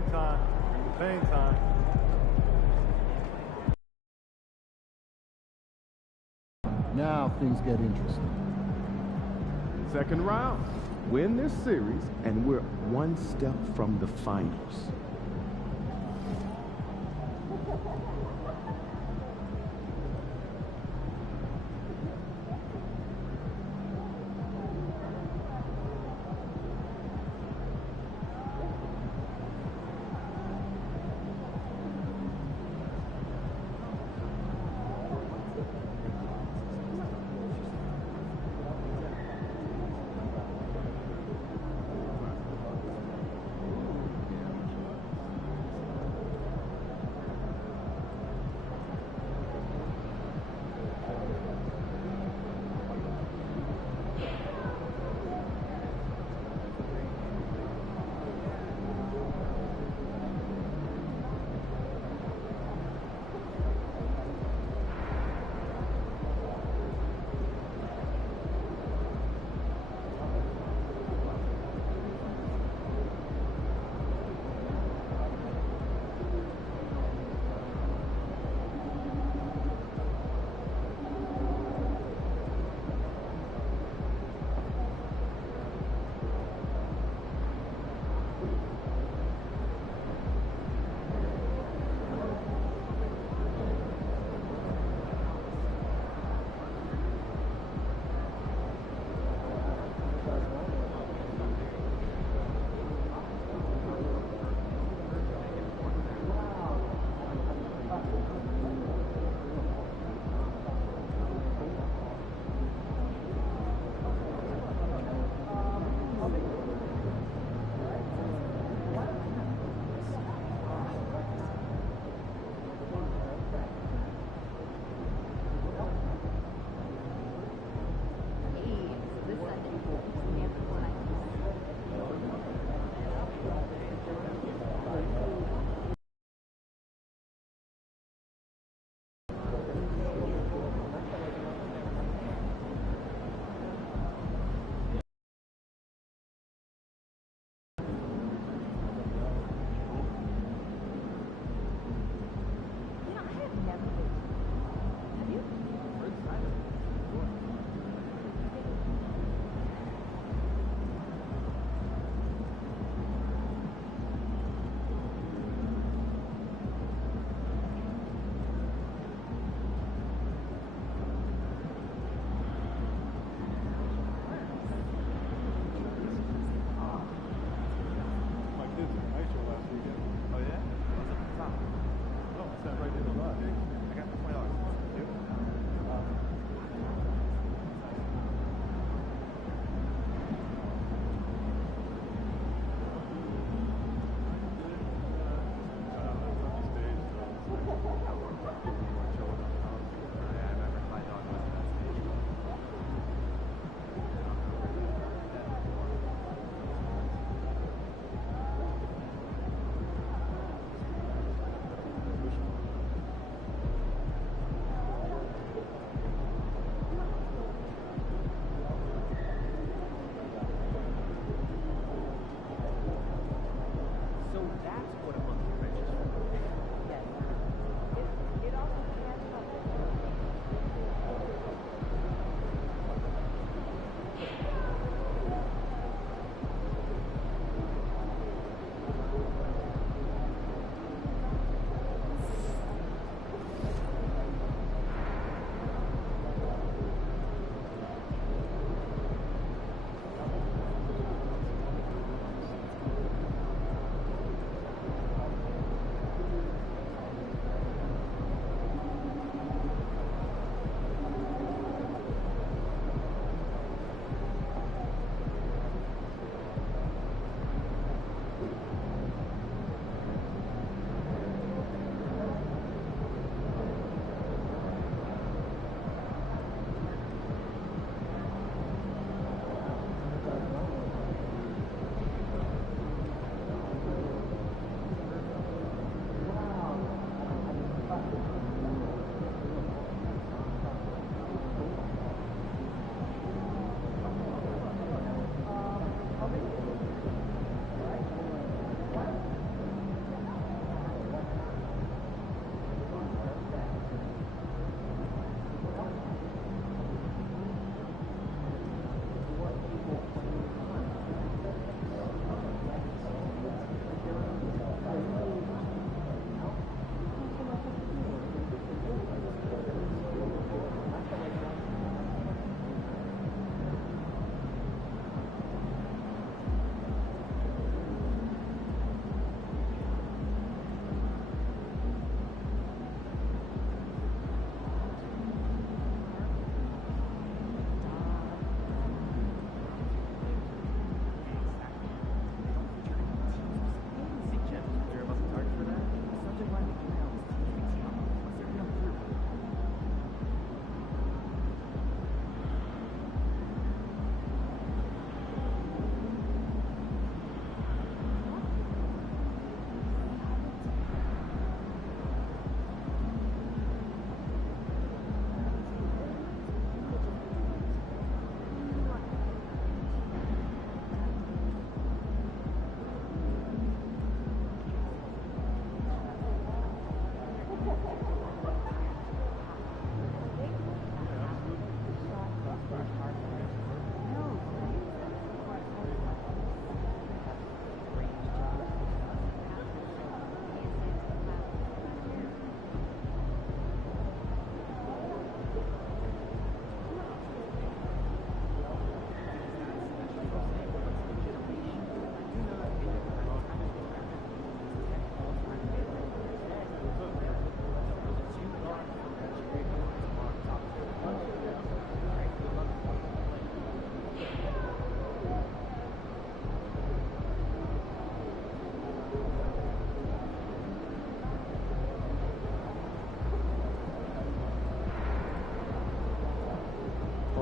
Pain time. Bring the pain time. Now things get interesting. Second round. Win this series, and we're one step from the finals.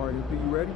All right, MP, you ready?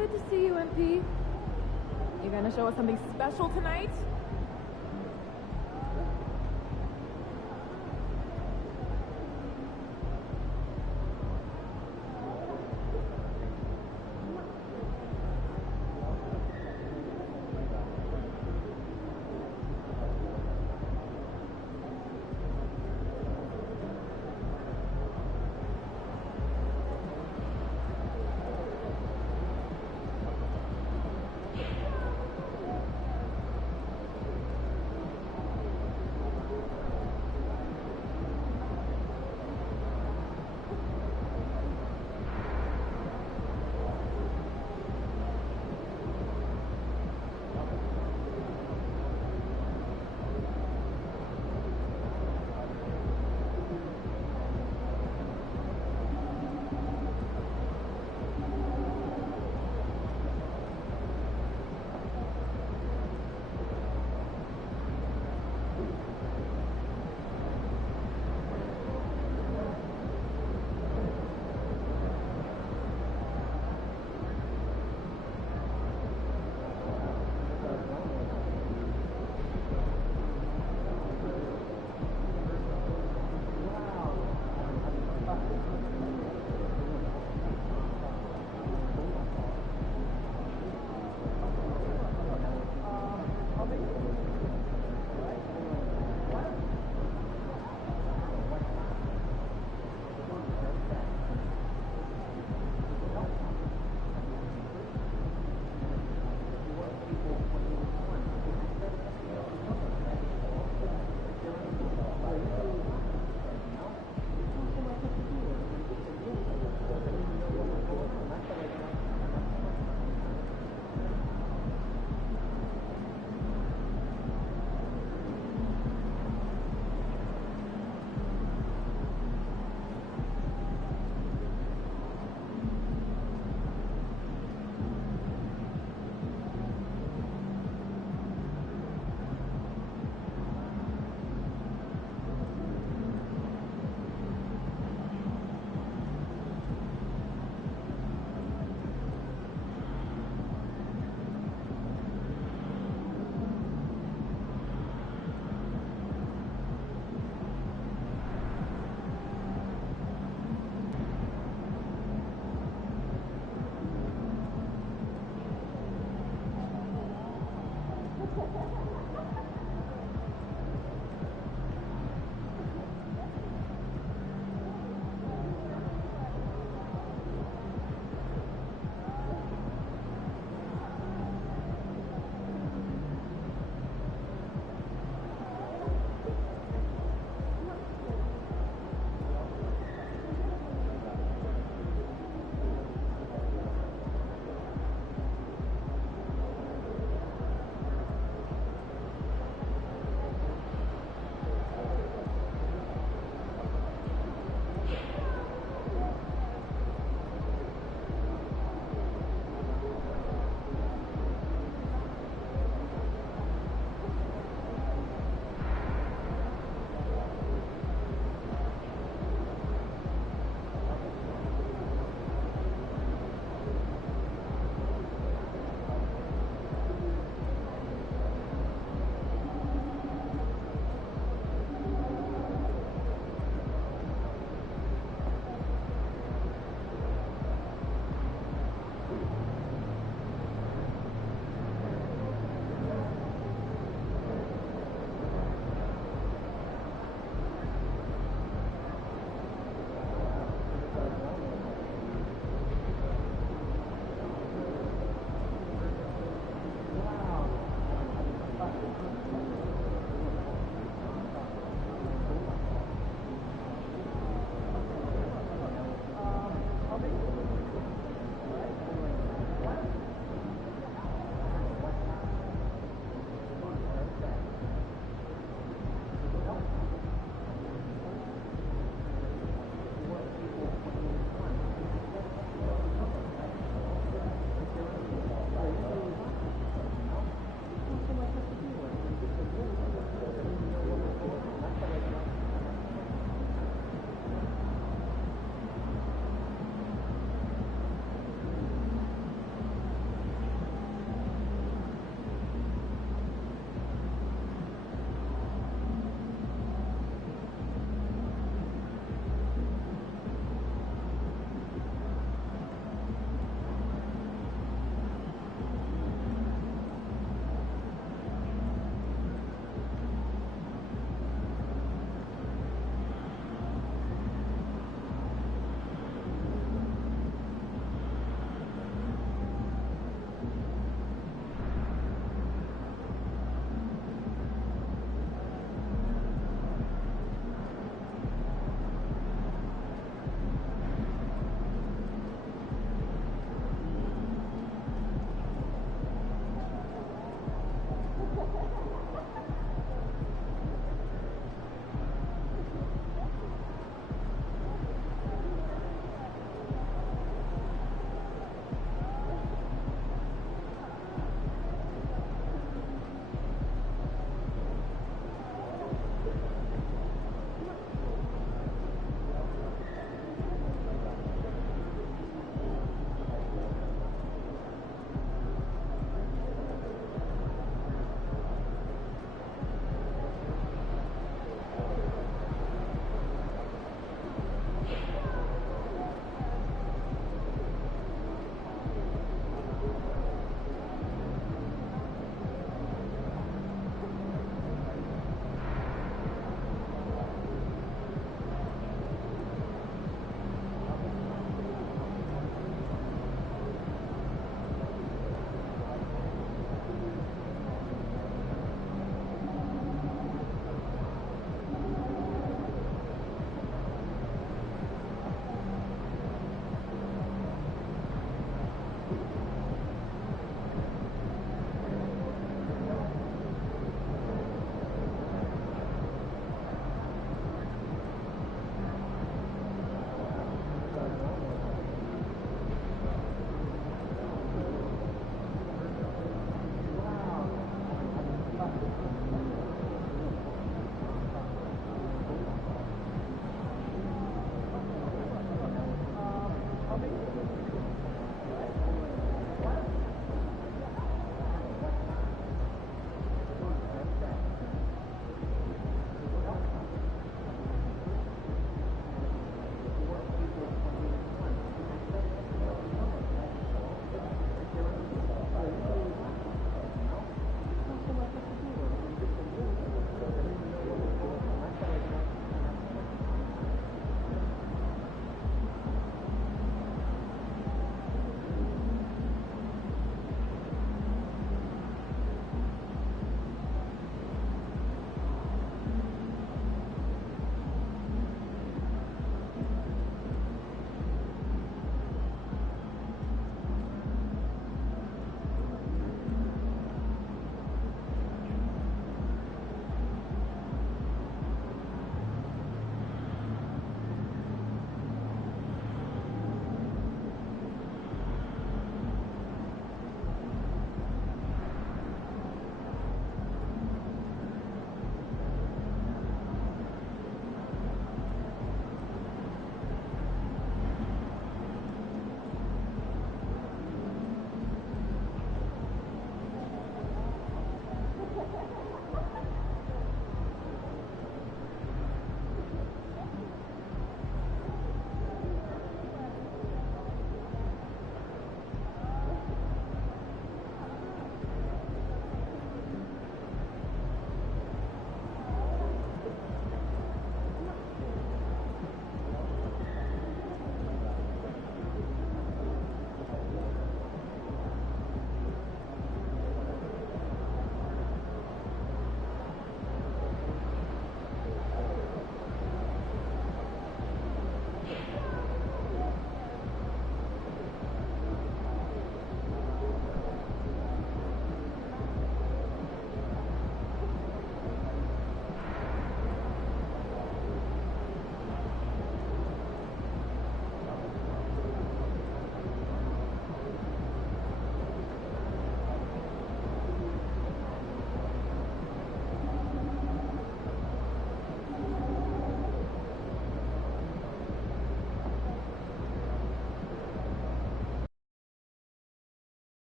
Good to see you, MP. You gonna show us something special tonight?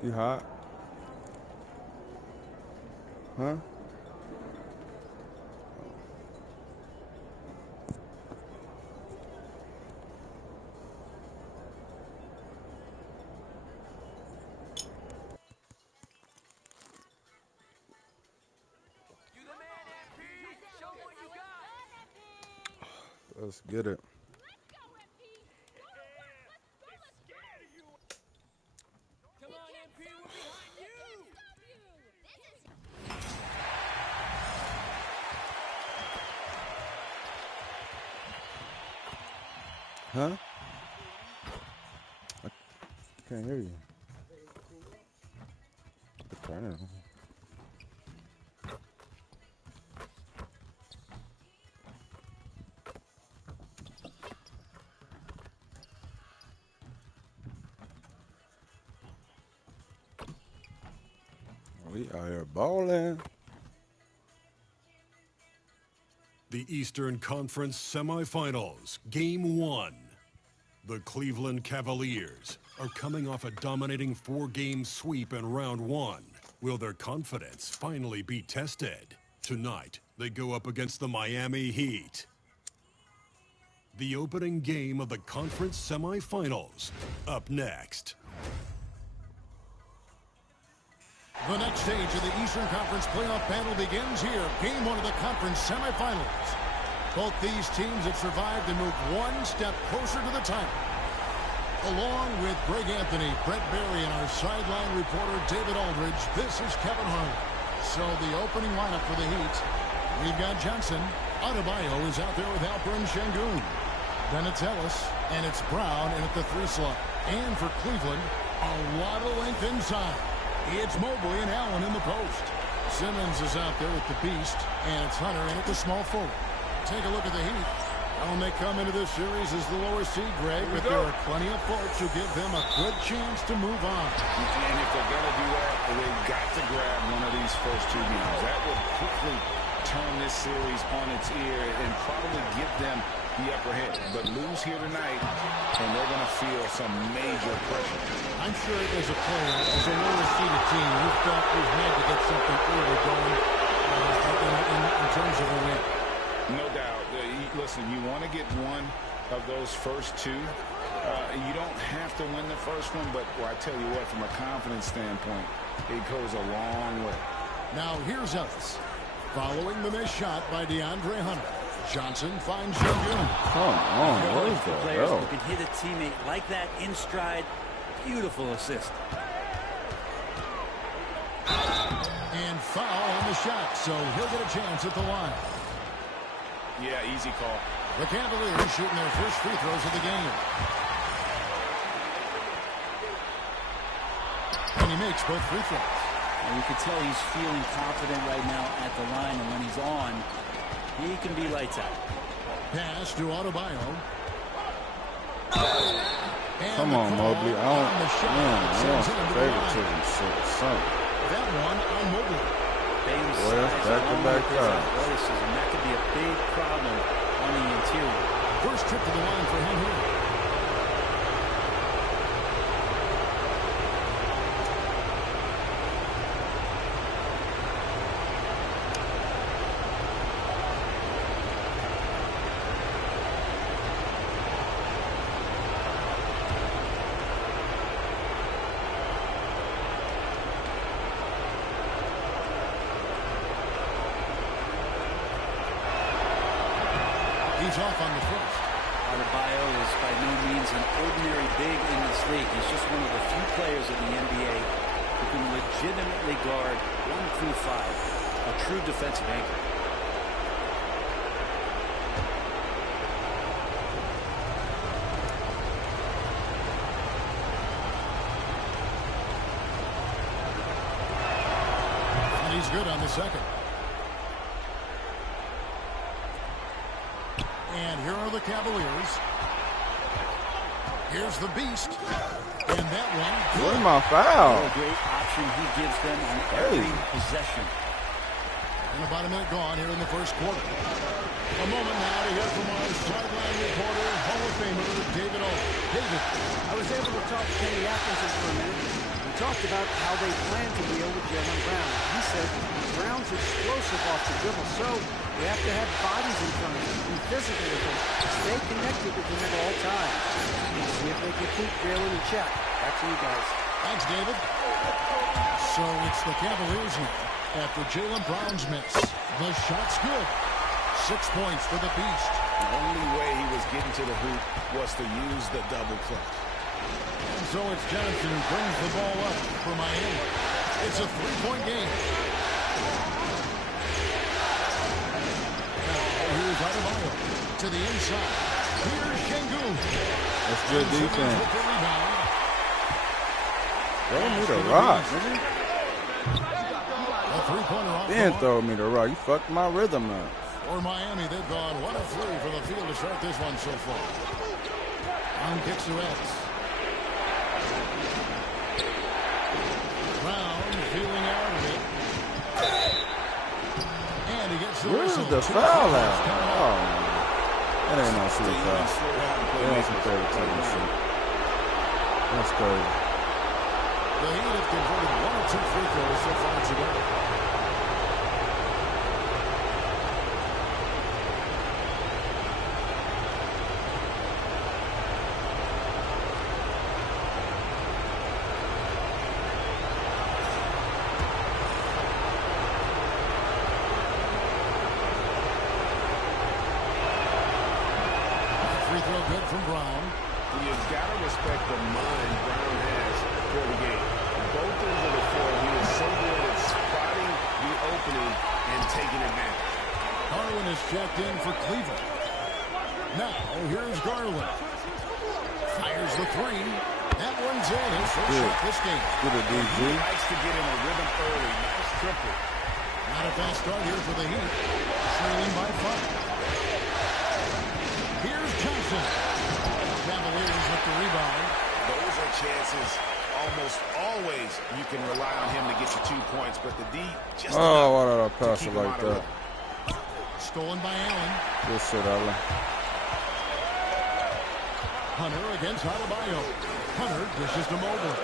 You hot? Huh? Let's get it. Come on, MP, we're behind you! Huh? I can't hear you. Turn it on. We out here balling. The Eastern Conference Semifinals, Game 1. The Cleveland Cavaliers are coming off a dominating 4-game sweep in Round 1. Will their confidence finally be tested? Tonight, they go up against the Miami Heat. The opening game of the conference semifinals, up next. The next stage of the Eastern Conference playoff battle begins here. Game 1 of the conference semifinals. Both these teams have survived and moved one step closer to the title. Along with Greg Anthony, Brett Barry, and our sideline reporter David Aldridge, this is Kevin Harlan. So the opening lineup for the Heat, we've got Johnson. Adebayo is out there with Alperen Sengun. Then it's Ellis, and it's Brown in at the 3 slot. And for Cleveland, a lot of length inside. It's Mobley and Allen in the post. Simmons is out there with the beast, and it's Hunter in at the small forward. Take a look at the Heat. Well, they come into this series as the lower seed, Greg, but there are plenty of folks who give them a good chance to move on. And if they're going to do that, they've got to grab one of these first 2 games. That will quickly turn this series on its ear and probably give them the upper hand. But lose here tonight, and they're going to feel some major pressure. I'm sure as a player, as a lower-seeded team, you felt you had to get something early going in terms of a win. No doubt. Listen, you want to get one of those first 2. You don't have to win the first one, but I tell you what, from a confidence standpoint, it goes a long way. Now here's Ellis. Following the missed shot by DeAndre Hunter. Johnson finds Sengun. Come on, what is that? Players who can hit a teammate like that in stride. Beautiful assist. And foul on the shot, so he'll get a chance at the line. Yeah, easy call. The Cavaliers shooting their first free throws of the game. And he makes both free throws. And you can tell he's feeling confident right now at the line, and when he's on, he can be lights out. Pass to Adebayo. Come on, Mobley. I want favoritism shit. Son. That one on Mobley. Boy, that's back-to-back cards. Athleticism, that could be a big problem on the interior. First trip to the line for him here. He's off on the first. Adebayo is by no means an ordinary big in this league. He's just one of the few players in the NBA who can legitimately guard 1 through 5. A true defensive anchor. And he's good on the second. And here are the Cavaliers. Here's the beast. And that one. What am I foul? What a great option he gives them on every possession. And about a minute gone here in the first quarter. A moment now to hear from our sideline reporter, Hall of Famer David Aldridge. David. I was able to talk to Kenny Atkinson for a minute. He talked about how they plan to deal with Jaylen Brown. He said Brown's explosive off the dribble, so we have to have bodies in front of him, be physical with him, stay connected with him at all times. See if they can keep Jaylen in check. Back to you guys. Thanks, David. So it's the Cavaliers now after Jaylen Brown's miss. The shot's good. 6 points for the Beast. The only way he was getting to the hoop was to use the double clutch. And so it's Johnson who brings the ball up for Miami. It's a 3-point game. Now here's Adebayo to the inside. Here's Şengün. That's good defense. With the rebound. Throw me the rock, nigga. A three-pointer off Then the throw me the rock. You fucked my rhythm up. For Miami, they've gone 1 of 3 from the field to start this one so far. On kicks to Ellis. Brown feeling out of it. And he gets the Where's whistle. the foul at? Oh, man. That ain't no shit foul. That ain't some 32 shit. That's crazy. The Heat have converted 1 of 2 free throws so far today. Free throw good from Brown. You've got to respect the mind Brown has for the game. Both ends of the floor, he is so good at spotting the opening and taking advantage. Garland is checked in for Cleveland. Now, here's Garland. Fires the 3. That one's in. His first shot this game. Good at DG. He likes to get in a rhythm early. Nice triple. Not a fast start here for the Heat. Trailing by 5. Here's Johnson. Cavaliers with the rebound. Those are chances almost always you can rely on him to get you 2 points, but the D just why did I pass it like that? Stolen by Allen. Good shit, Allen. Hunter against Adebayo. Hunter dishes to Mobley.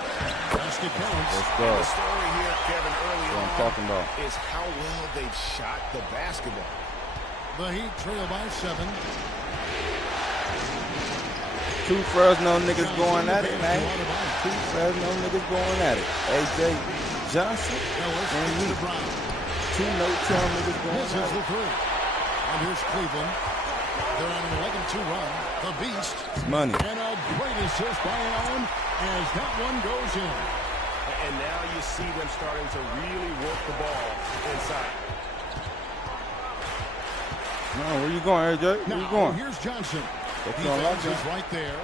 Basket counts. Let's go. The story here, Kevin, early That's what I'm on talking about. is how well they've shot the basketball. The Heat trail by 7. 2 Fresno niggas going at it, man. 2 Fresno niggas going at it. AJ Johnson and me. 2 no-tell niggas going Misses at the it. 3. And here's Cleveland. They're on an 11-2 run. The Beast. It's money. And a great assist by Allen as that one goes in. And now you see them starting to really work the ball inside. No, where you going, AJ? Where Now, you going? here's Johnson. That's on like Defense is that. right there.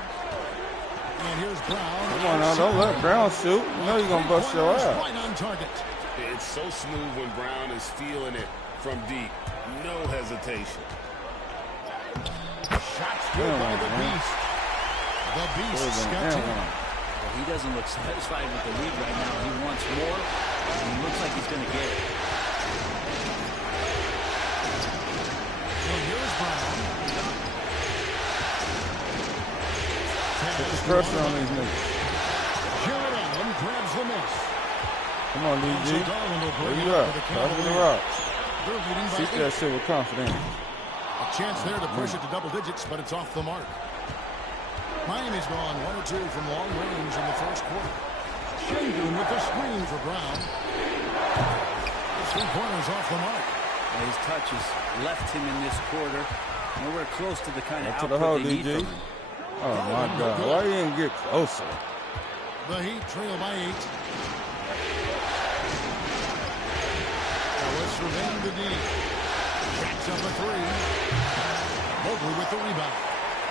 And here's Brown. Come on now, don't let Brown shoot. You know you're going to bust your ass. Right on target. It's so smooth when Brown is feeling it from deep. No hesitation. Shots good by the Beast. The Beast's got 10. Well, he doesn't look satisfied with the lead right now. He wants more, and he looks like he's going to get it. And here's Brown. Put the pressure on these niggas. Jared Allen grabs the miss. Come on, DG. So Garland will Where bring you it up at? for the Pass me the Cavaliers. rock. They're leading by Shoot 8. that shit with confidence. A chance there to push it to double digits, but it's off the mark. Miami's gone 1 or 2 from long range in the first quarter. Şengün with the screen for Brown. The 3-pointer's off the mark. Well, his touches left him in this quarter. Nowhere close to the kind of Up to the hole, output they need DG. from him. Oh, my God. Why you didn't get closer? The Heat trail by 8. Ellis surveying the D. Jacks up a 3. Mobley with the rebound.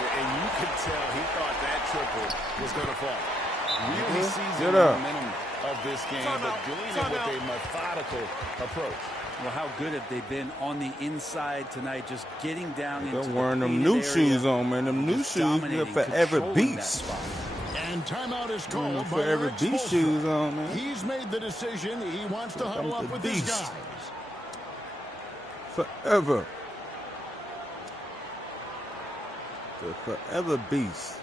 And you could tell he thought that triple was going to fall. Really seizing Get the up. momentum of this game, but doing it with a methodical approach. Well, how good have they been on the inside tonight, just getting down into They're the wearing them painted new area, shoes on, man. Them new just shoes, they're dominating, forever controlling that beast. spot. And timeout is called by Forever Eric beast Spoelstra. shoes on, man. He's made the decision. He wants to huddle up the with his beast. guys. Forever. The forever beast.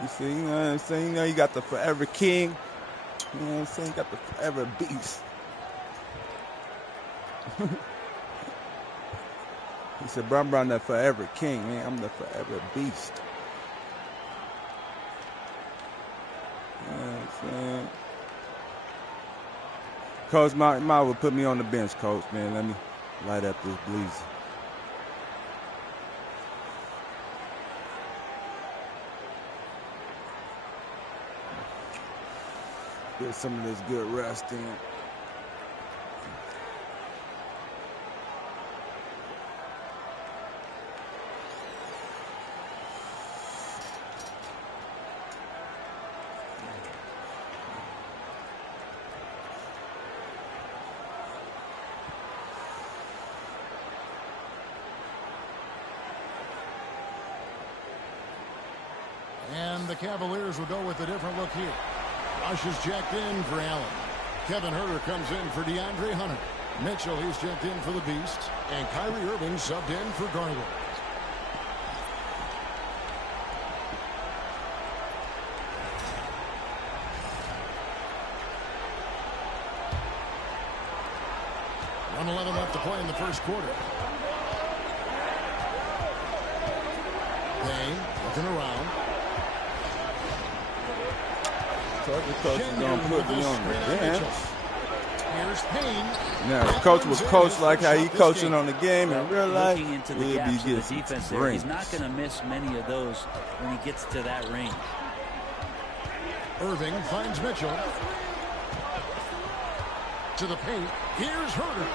You see, you know what I'm saying? You know, you got the forever king. You know what I'm saying? You got the forever beast. He said, bro, I'm the forever king, man. I'm the forever beast. You know what I'm saying? Coach, might well put me on the bench, Coach, man. Let me light up this blazer. Get some of this good rest in. And the Cavaliers will go with a different look here. Rush is checked in for Allen. Kevin Huerter comes in for DeAndre Hunter. Mitchell, he's checked in for the Beast. And Kyrie Irving subbed in for Garland. .11 left to play in the first quarter. Payne looking around. Coach is going to put me on the bench. Here's Payne. Now, if Coach was coached like how he coaching on the game in real life, looking into the we'll be gaps getting of the defense some there, rings. he's not going to miss many of those when he gets to that range. Irving finds Mitchell. To the paint. Here's Huerter.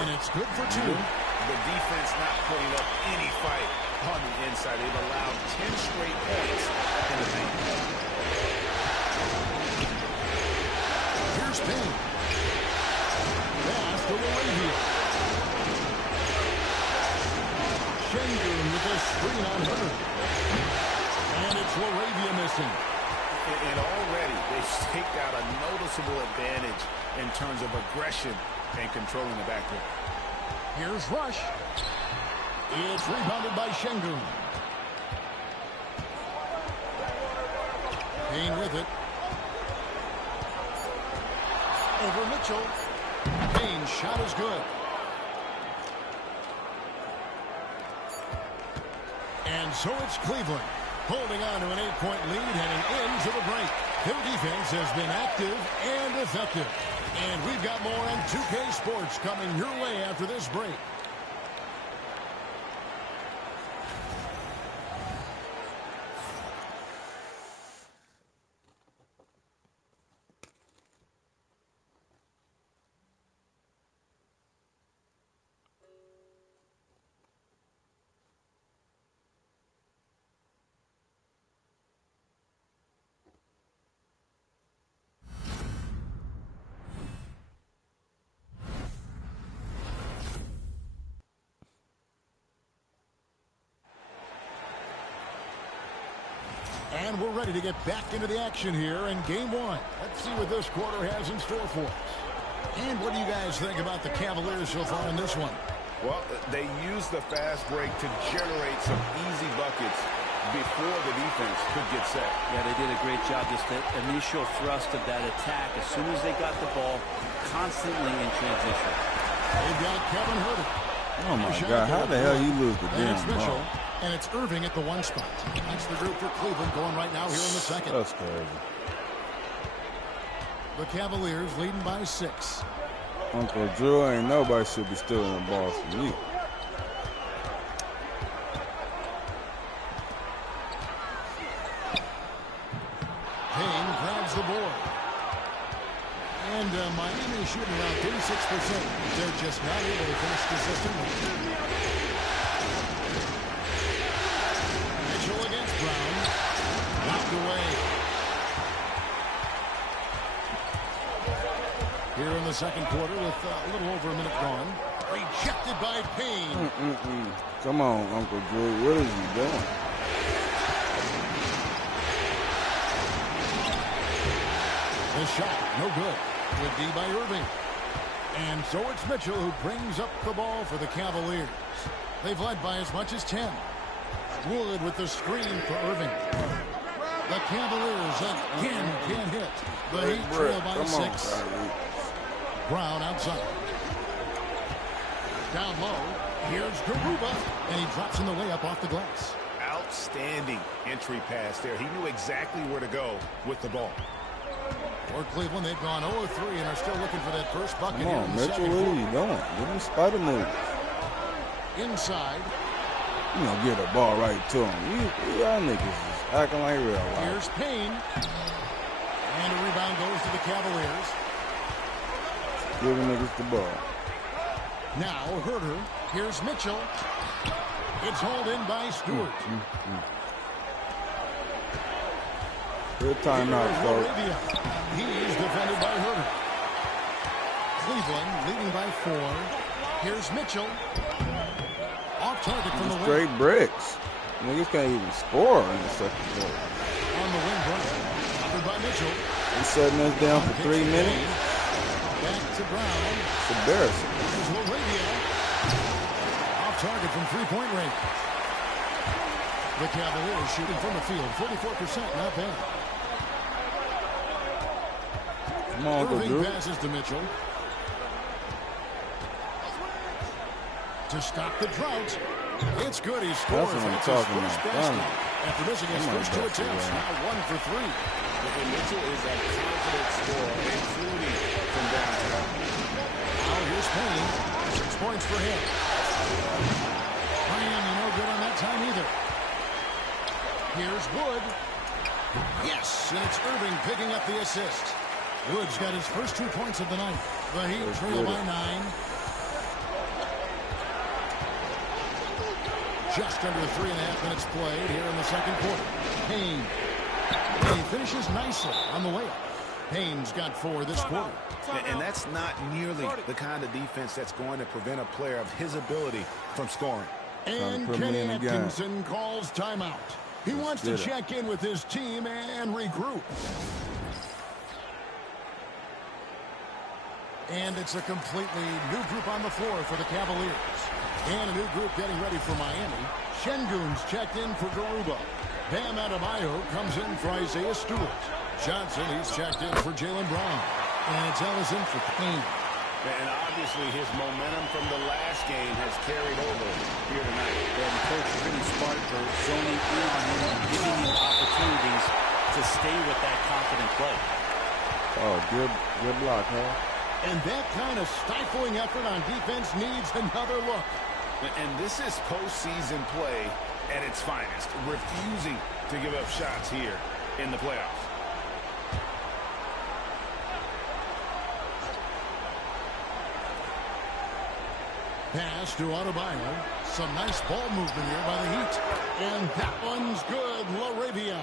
And it's good for two. The defense not putting up any fight on the inside. They've allowed 10 straight points in the paint. Here's Payne. Pass to LaRavia. Şengün with a screen on Huerter. And it's LaRavia missing. And already they've staked out a noticeable advantage in terms of aggression and controlling the backcourt. Here's Rush. It's rebounded by Şengün. Payne with it. Over Mitchell. Payne's shot is good. And so it's Cleveland holding on to an 8-point lead heading into the break. Their defense has been active and effective. And we've got more on 2K Sports coming your way after this break. And we're ready to get back into the action here in game one. Let's see what this quarter has in store for us. And what do you guys think about the Cavaliers so far in this one? Well, they used the fast break to generate some easy buckets before the defense could get set. Yeah, they did a great job. Just the initial thrust of that attack, as soon as they got the ball, constantly in transition. They've got Kevin Huerter. Oh, my God. How the hell you lose the damn Mitchell, ball? and it's Irving at the one spot. That's the group for Cleveland going right now here in the second. That's crazy. The Cavaliers leading by 6. Uncle Drew, ain't nobody should be stealing the ball from you. Payne grabs the board. And Miami is shooting around 36%. They're just not able to finish consistently. Mitchell against Brown. Knocked away. Here in the second quarter with a little over a minute gone. Rejected by Payne. Come on, Uncle Drew. What is he doing? The shot, no good. Would be by Irving. And so it's Mitchell who brings up the ball for the Cavaliers. They've led by as much as 10. Wood with the screen for Irving. The Cavaliers again can't hit. The Heat trail by 6. Brown outside. Down low. Here's Garuba, and he drops in the layup off the glass. Outstanding entry pass there. He knew exactly where to go with the ball. For Cleveland, they've gone 0-3 and are still looking for that first bucket. Come on, Mitchell, what are you doing? Give him a spider move. Inside. You know, get the ball right to him. Y'all niggas is acting like real life. Here's Payne. And a rebound goes to the Cavaliers. Give the niggas the ball. Now, Herter. Here's Mitchell. It's hauled in by Stewart. Good timeout, folks. He's defended by Herter. Cleveland leading by 4. Here's Mitchell. Off target from the wing. Straight bricks. Niggas can't even score in the second quarter. On the wing, covered by Mitchell. He's setting us down for 3 minutes. Back to Brown. It's embarrassing. Here's LaRavia. Off target from three-point range. The Cavaliers shooting from the field, 44%, not bad. Come on, Irving passes to Mitchell. To stop the drought. It's good. He scores. That's what I'm talking about. After missing his first 2 attempts, now 1 for 3. Mitchell is a confident scorer, including from downtown. Now here's Payne. 6 points for him. Payne, no good on that time either. Here's Wood. Yes, and it's Irving picking up the assist. Wood's got his first 2 points of the night. The Heat trail by 9. Just under 3.5 minutes played here in the second quarter. Payne. And he finishes nicely on the layup. Payne's got 4 this quarter. And that's not nearly the kind of defense that's going to prevent a player of his ability from scoring. And Kenny Atkinson calls timeout. He wants to check in with his team and regroup. And it's a completely new group on the floor for the Cavaliers. And a new group getting ready for Miami. Şengün's checked in for Garuba. Bam Adebayo comes in for Isaiah Stewart. Johnson, he's checked in for Jaylen Brown. And it's Ellis in for Payne. And obviously his momentum from the last game has carried over here tonight. And the coach is really smart for zoning in on him and giving him opportunities to stay with that confident play. Oh, good block, huh? And that kind of stifling effort on defense needs another look. And this is postseason play at its finest, refusing to give up shots here in the playoffs. Pass to Adebayo. Some nice ball movement here by the Heat. And that one's good. LaRavia.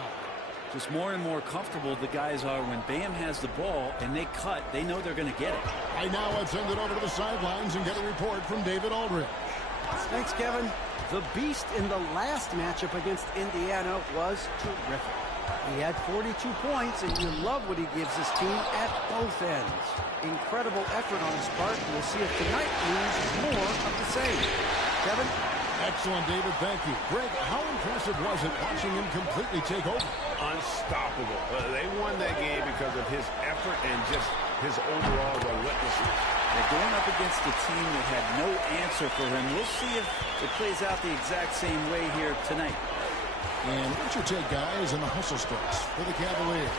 Just more and more comfortable the guys are when Bam has the ball and they cut. They know they're going to get it. Right now, let's send it over to the sidelines and get a report from David Aldridge. Thanks, Kevin. The beast in the last matchup against Indiana was terrific. He had 42 points, and you love what he gives his team at both ends. Incredible effort on his part. We'll see if tonight means more of the same. Kevin? Excellent, David. Thank you. Greg, how impressive was it watching him completely take over? Unstoppable. They won that game because of his effort and just his overall relentlessness. They're going up against a team that had no answer for him. We'll see if it plays out the exact same way here tonight. And what's your take, guys, in the hustle starts for the Cavaliers?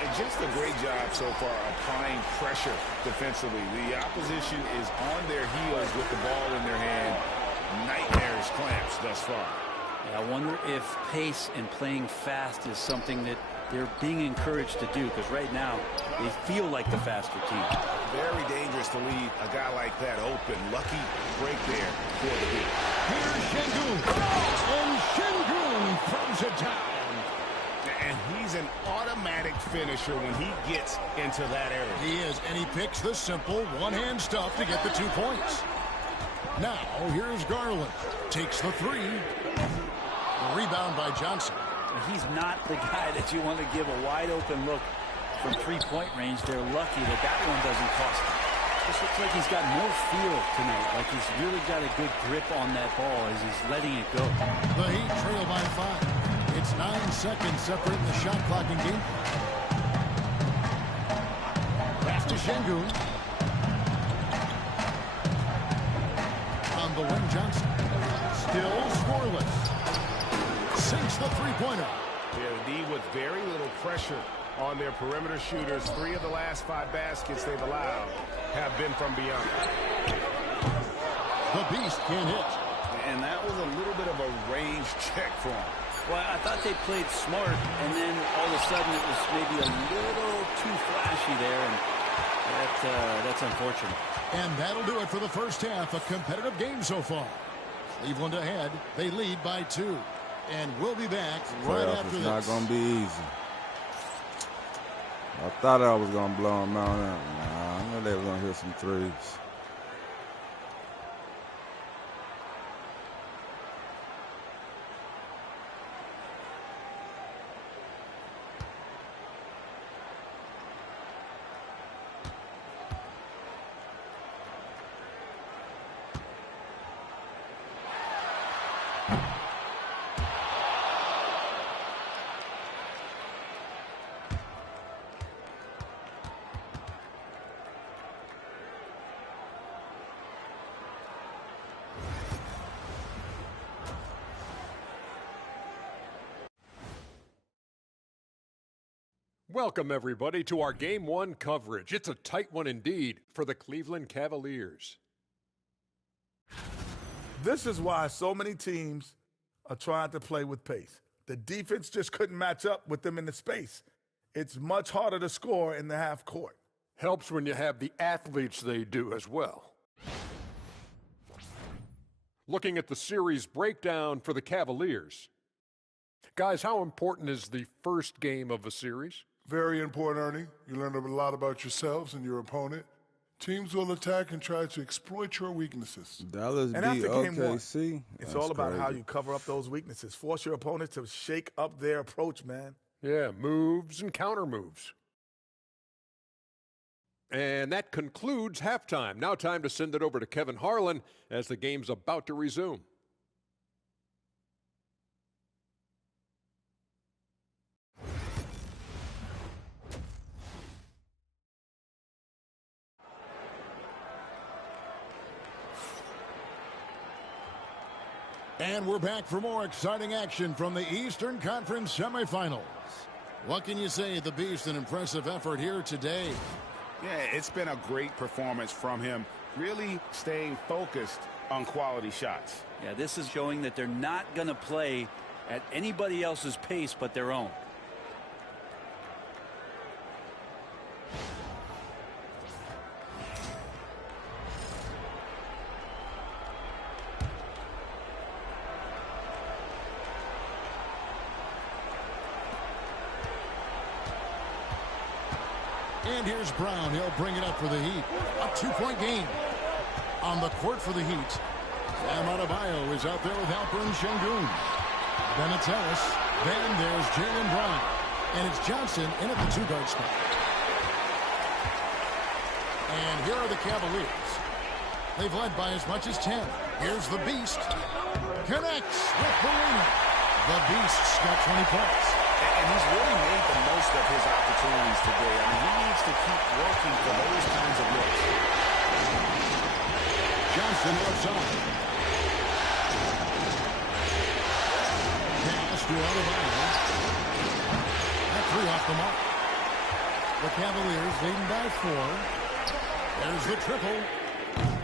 And just a great job so far applying pressure defensively. The opposition is on their heels with the ball in their hand. Nightmares clamps thus far. I wonder if pace and playing fast is something that they're being encouraged to do, because right now they feel like the faster team. Very dangerous to leave a guy like that open. Lucky break there for the Heat. Here's Şengün. And Şengün throws it down. And he's an automatic finisher when he gets into that area. He is, and he picks the simple one-hand stuff to get the 2 points. Now, here's Garland. Takes the 3. The rebound by Johnson. He's not the guy that you want to give a wide-open look from three-point range. They're lucky that that one doesn't cost him. Just looks like he's got more feel tonight, like he's really got a good grip on that ball as he's letting it go. The Heat trail by 5. It's It's 9 seconds separating the shot clock and game. Pass to Şengün. On the wing, Johnson. Still scoreless. Sinks the three-pointer. Yeah, the D with very little pressure on their perimeter shooters. 3 of the last 5 baskets they've allowed have been from beyond. The Beast can't hit. And that was a little bit of a range check for him. Well, I thought they played smart, and then all of a sudden it was maybe a little too flashy there, and that's unfortunate. And that'll do it for the first half. A competitive game so far. Cleveland ahead. They lead by 2. And we'll be back right after this. It's not going to be easy. I thought I was going to blow them out. Nah, I knew they were going to hit some threes. Welcome, everybody, to our Game 1 coverage. It's a tight one indeed for the Cleveland Cavaliers. This is why so many teams are trying to play with pace. The defense just couldn't match up with them in the space. It's much harder to score in the half court. Helps when you have the athletes they do as well. Looking at the series breakdown for the Cavaliers. Guys, how important is the first game of a series? Very important, Ernie. You learn a lot about yourselves and your opponent. Teams will attack and try to exploit your weaknesses. Dallas and after game OKC. One, it's all about how you cover up those weaknesses. Force your opponent to shake up their approach, man. Yeah, moves and counter moves. And that concludes halftime. Now time to send it over to Kevin Harlan as the game's about to resume. And we're back for more exciting action from the Eastern Conference semifinals. What can you say? The Beast, an impressive effort here today. Yeah, it's been a great performance from him, really staying focused on quality shots. Yeah, this is showing that they're not going to play at anybody else's pace but their own. And here's Brown. He'll bring it up for the Heat. A 2-point game on the court for the Heat. Bam Adebayo is out there with Alperen Şengün. Then it's Ellis. Then there's Jaylen Brown. And it's Johnson in at the 2-guard spot. And here are the Cavaliers. They've led by as much as 10. Here's the Beast. Connects with Marino. The Beast's got 20 points. And he's really made the most of his opportunities today. I mean, he needs to keep working for those kinds of looks. Johnson left side. Pass to Adebayo. That 3 off the mark. The Cavaliers leading by 4. There's the triple.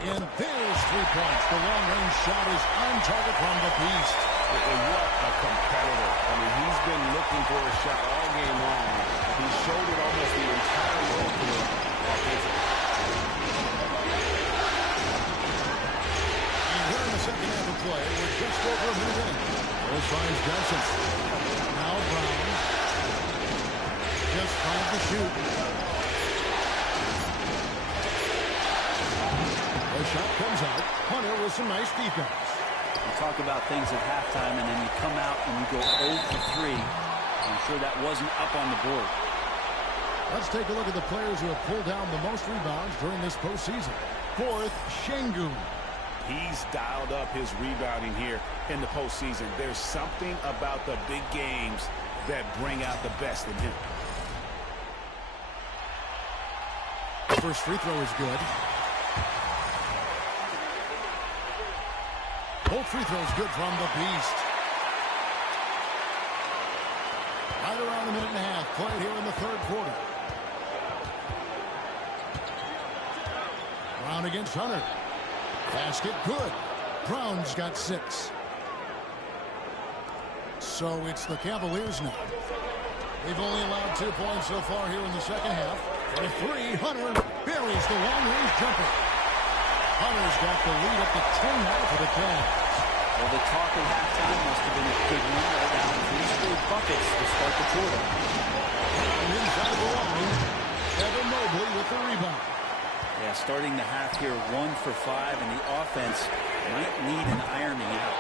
And there's 3 points. The long-range shot is on target from the Beast. And what a competitor. I mean, he's been looking for a shot all game long. He showed it almost the entire way through offensively. And here in the second half of play, we're just over a minute in. Those finds Johnson. Now Brown. Just 5 to shoot. The shot comes out. Hunter with some nice defense. You talk about things at halftime, and then you come out and you go 0 for 3. I'm sure that wasn't up on the board. Let's take a look at the players who have pulled down the most rebounds during this postseason. Fourth, Şengün. He's dialed up his rebounding here in the postseason. There's something about the big games that bring out the best in him. First free throw is good. Both free throws good from the Beast. Right around a minute and a half played here in the third quarter. Brown against Hunter. Basket good. Brown's got 6. So it's the Cavaliers now. They've only allowed 2 points so far here in the second half. For 3, Hunter buries the long-range jumper. Hunter's got the lead up to 10 now for the Cavs. Well, the talk at halftime must have been a big one. They're down 3 straight buckets to start the quarter. And inside the line, Evan Mobley with the rebound. Yeah, starting the half here 1 for 5, and the offense might need an ironing out.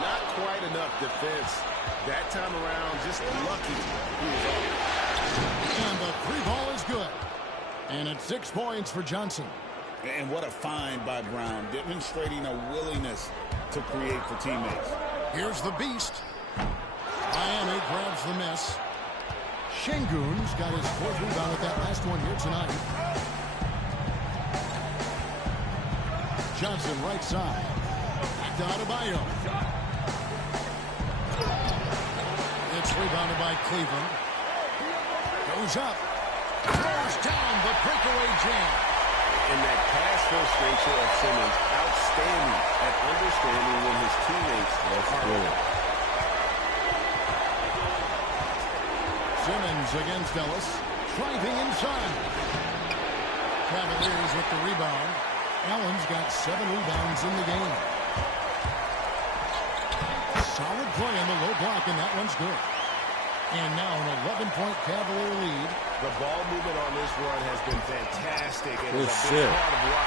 Not quite enough defense. That time around, just lucky he was off. And the 3-ball is good. And it's 6 points for Johnson. And what a find by Brown, demonstrating a willingness to create for teammates. Here's the Beast. Miami grabs the miss. Şengün's got his 4th rebound with that last one here tonight. Johnson right side. Back to Adebayo. It's rebounded by Cleveland. Goes up. Throws down the breakaway jam. And that pass frustration of Simmons, outstanding at understanding when his teammates are good. Simmons against Ellis. Driving inside. Cavaliers with the rebound. Allen's got 7 rebounds in the game. Solid play on the low block, and that one's good. And now an 11-point Cavalier lead. The ball movement on this run has been fantastic, and Good it's a shit. big part of why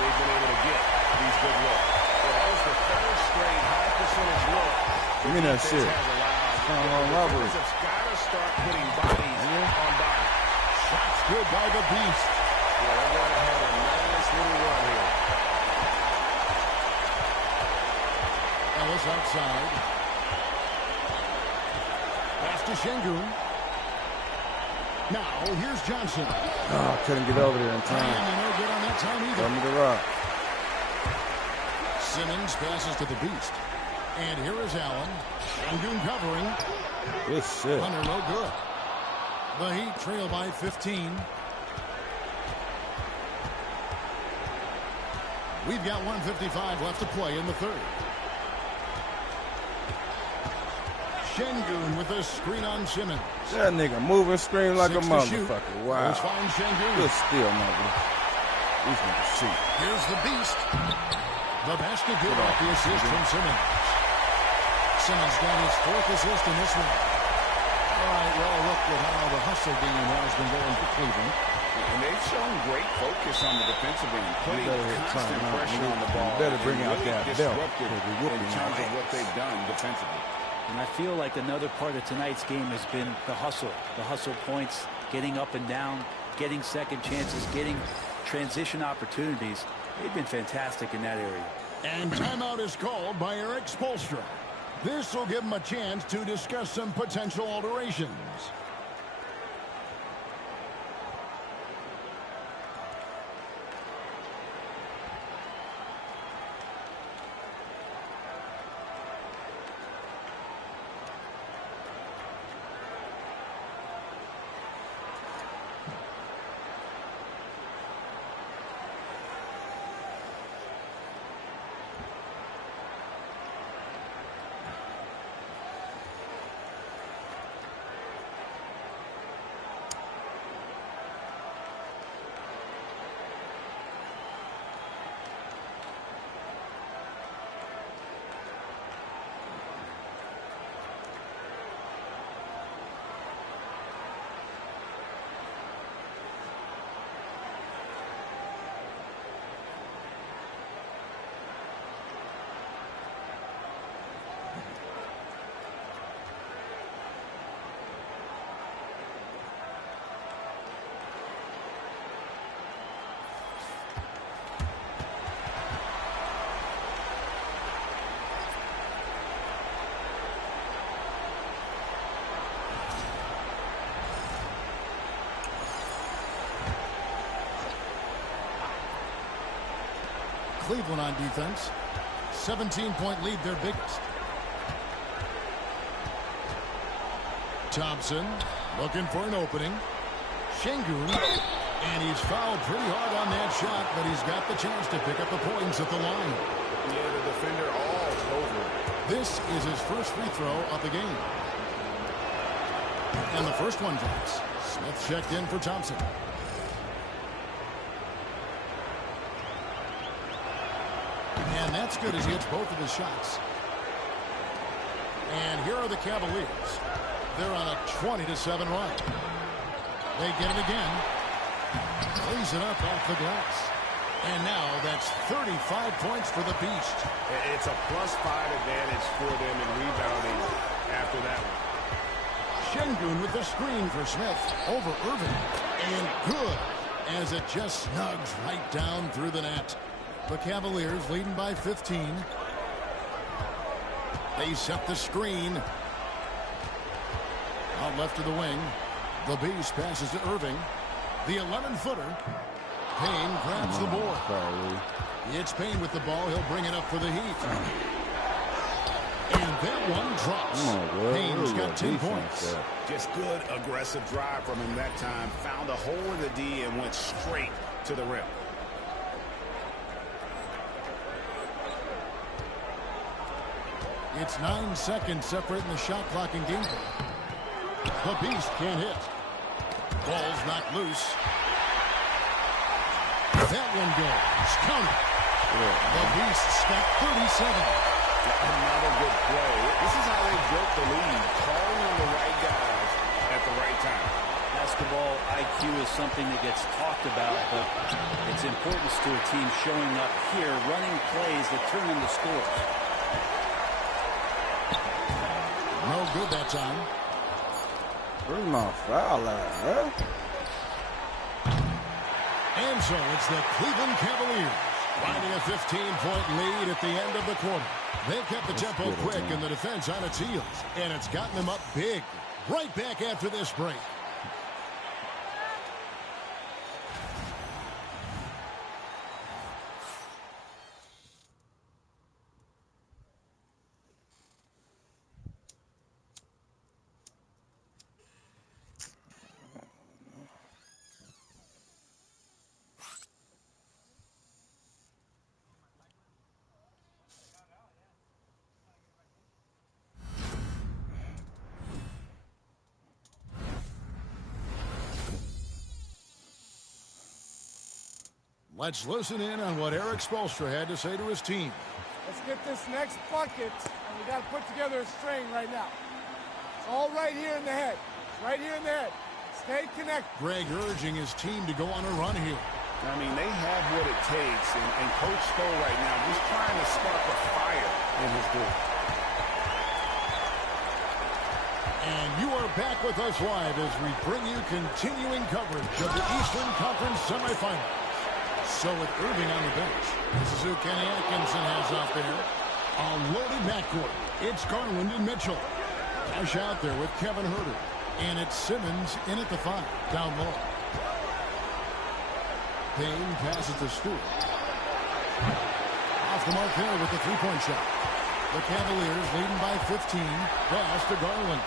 they've been able to get these good looks. Well, that was the 3rd straight high percentage look. Give me that shit. Robbery. It's got to start putting bodies on bodies. Shots good by the Beast. Yeah, they're going to have a nice little run here. Ellis outside. Pass to Şengün. Now, here's Johnson. Oh, couldn't get over there in time. Miami no good on that time either. Throw me the rock. Simmons passes to the Beast. And here is Allen. Şengün covering. Good shit. Hunter no good. The Heat trail by 15. We've got 1:55 left to play in the third. Şengün with a screen on Simmons. That nigga moving screen like a 6 to shoot. motherfucker. Wow. Let's find Şengün. Good steal, nigga. These niggas shoot. Here's the Beast. The basket good off the assist from Simmons. Simmons got his 4th assist in this one. All right, well, look at how the hustle game has been going for Cleveland. And they've shown great focus on the defensive end, putting constant pressure on the ball. Better bring out really that belt. disruptive in terms of what they've done defensively. And I feel like another part of tonight's game has been the hustle points, getting up and down, getting second chances, getting transition opportunities. They've been fantastic in that area. And timeout is called by Eric Spoelstra. This will give him a chance to discuss some potential alterations. Cleveland on defense. 17-point lead, their biggest. Thompson looking for an opening. Şengün, and he's fouled pretty hard on that shot, but he's got the chance to pick up the points at the line. Yeah, the defender all over. This is his first free throw of the game. And the first one drops. Smith checked in for Thompson. And that's good as he hits both of his shots. And here are the Cavaliers. They're on a 20-7 run. They get it again. Lays it up off the glass. And now that's 35 points for the Beast. It's a +5 advantage for them in rebounding after that one. Şengün with the screen for Smith over Irving. And good as it just snugs right down through the net. The Cavaliers leading by 15. They set the screen. Out left of the wing. The Beast passes to Irving. The 11-footer. Payne grabs the board. It's Payne with the ball. He'll bring it up for the Heat. And that one drops. Payne's got 10 points. Just good, aggressive drive from him that time. Found a hole in the D and went straight to the rim. It's 9 seconds separating the shot clock and game clock. The Beast can't hit. Ball's knocked loose. That one goes. Counter. The Beast's got 37. Another good play. This is how they built the lead. Calling on the right guys at the right time. Basketball IQ is something that gets talked about, but it's important to a team showing up here, running plays that turn into scores. No good that time. Where's my foul at, huh? And so it's the Cleveland Cavaliers finding a 15-point lead at the end of the quarter. They've kept the tempo quick and the defense on its heels, and it's gotten them up big. Right back after this break. Let's listen in on what Erik Spoelstra had to say to his team. Let's get this next bucket, and we got to put together a string right now. It's all right here in the head. It's right here in the head. Stay connected. Greg urging his team to go on a run here. I mean, they have what it takes, and Coach Spo right now just trying to spark a fire in his group. And you are back with us live as we bring you continuing coverage of the Eastern Conference semifinals. So with Irving on the bench, this is who Kenny Atkinson has out there. A loaded backcourt. It's Garland and Mitchell. Cash out there with Kevin Huerter. And it's Simmons in at the 5, down low. Payne passes to Stewart. Off the mark there with the three-point shot. The Cavaliers leading by 15. Pass to Garland.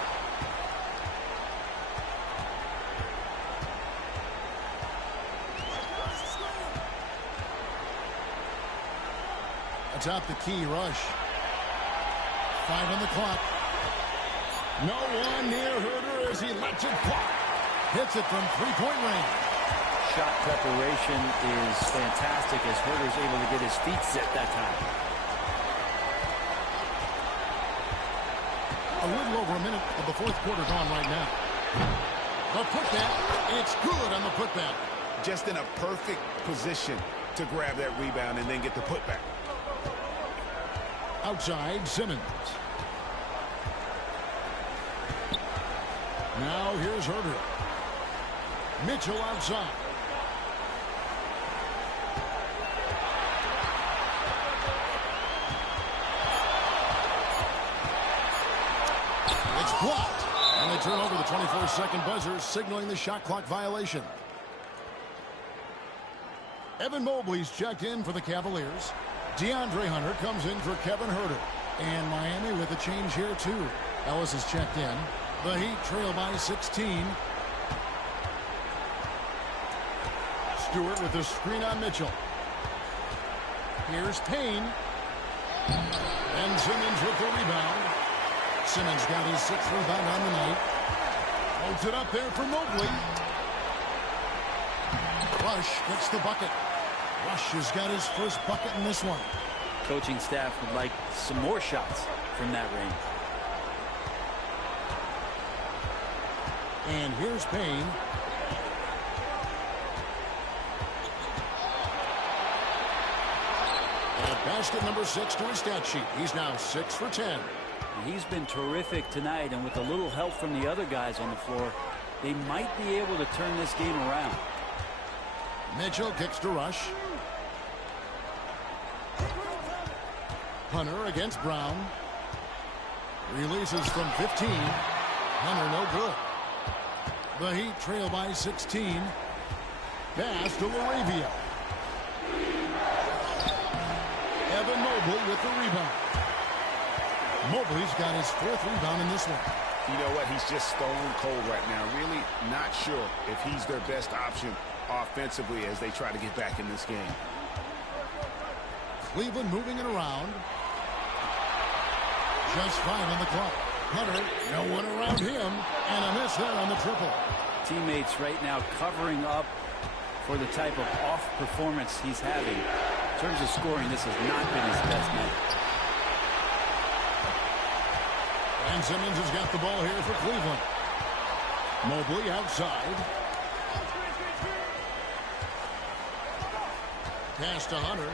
Atop the key, Rush. 5 on the clock. No one near Huerter as he lets it fly. Hits it from three-point range. Shot preparation is fantastic as Huerter's able to get his feet set that time. A little over a minute of the fourth quarter gone right now. The putback, it's good on the putback. Just in a perfect position to grab that rebound and then get the putback. Outside, Simmons. Now here's Huerter. Mitchell outside. It's blocked. And they turn over the 24-second buzzer, signaling the shot clock violation. Evan Mobley's checked in for the Cavaliers. DeAndre Hunter comes in for Kevin Huerter. And Miami with a change here, too. Ellis is checked in. The Heat trail by 16. Stewart with the screen on Mitchell. Here's Payne. And Simmons with the rebound. Simmons got his 6th rebound on the night. Holds it up there for Mobley. Rush gets the bucket. Rush has got his first bucket in this one. Coaching staff would like some more shots from that range. And here's Payne. And basket number 6 to his stat sheet. He's now 6 for 10. He's been terrific tonight, and with a little help from the other guys on the floor, they might be able to turn this game around. Mitchell kicks to Rush. Hunter against Brown. Releases from 15. Hunter no good. The Heat trail by 16. Pass to LaRavia. Evan Mobley with the rebound. Mobley's got his 4th rebound in this one. You know what? He's just stone cold right now. Really not sure if he's their best option offensively as they try to get back in this game. Cleveland moving it around. Just 5 on the clock. Hunter, no one around him, and a miss there on the triple. Teammates right now covering up for the type of off performance he's having. In terms of scoring, this has not been his best night. And Simmons has got the ball here for Cleveland. Mobley outside. Pass to Hunter.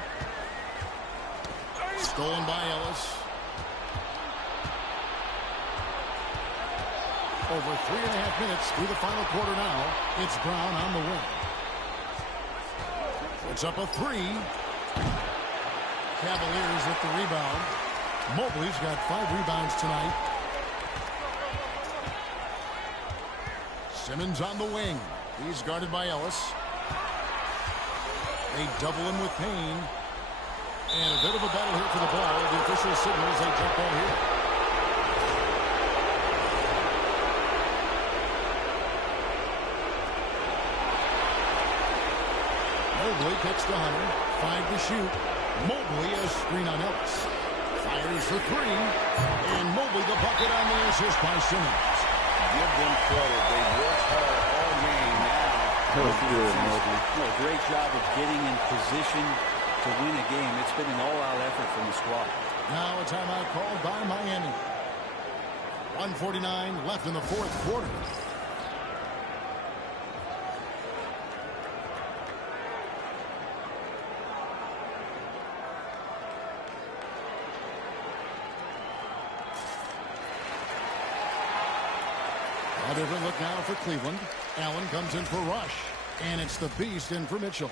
Stolen by Ellis. Over 3.5 minutes through the final quarter now. It's Brown on the wing. Puts up a 3. Cavaliers with the rebound. Mobley's got 5 rebounds tonight. Simmons on the wing. He's guarded by Ellis. They double him with Payne. And a bit of a battle here for the ball. The official signals a jump ball here. Mobley kicks to Hunter. 5 to shoot. Mobley a screen on Ellis. Fires for 3. And Mobley the bucket on the assist by Simmons. Give them credit. They worked hard all game now. That was good, Mobley. Well, great job of getting in position to win a game. It's been an all-out effort from the squad. Now a timeout called by Miami. 1:49 left in the 4th quarter. A different look now for Cleveland. Allen comes in for Rush. And it's the Beast in for Mitchell.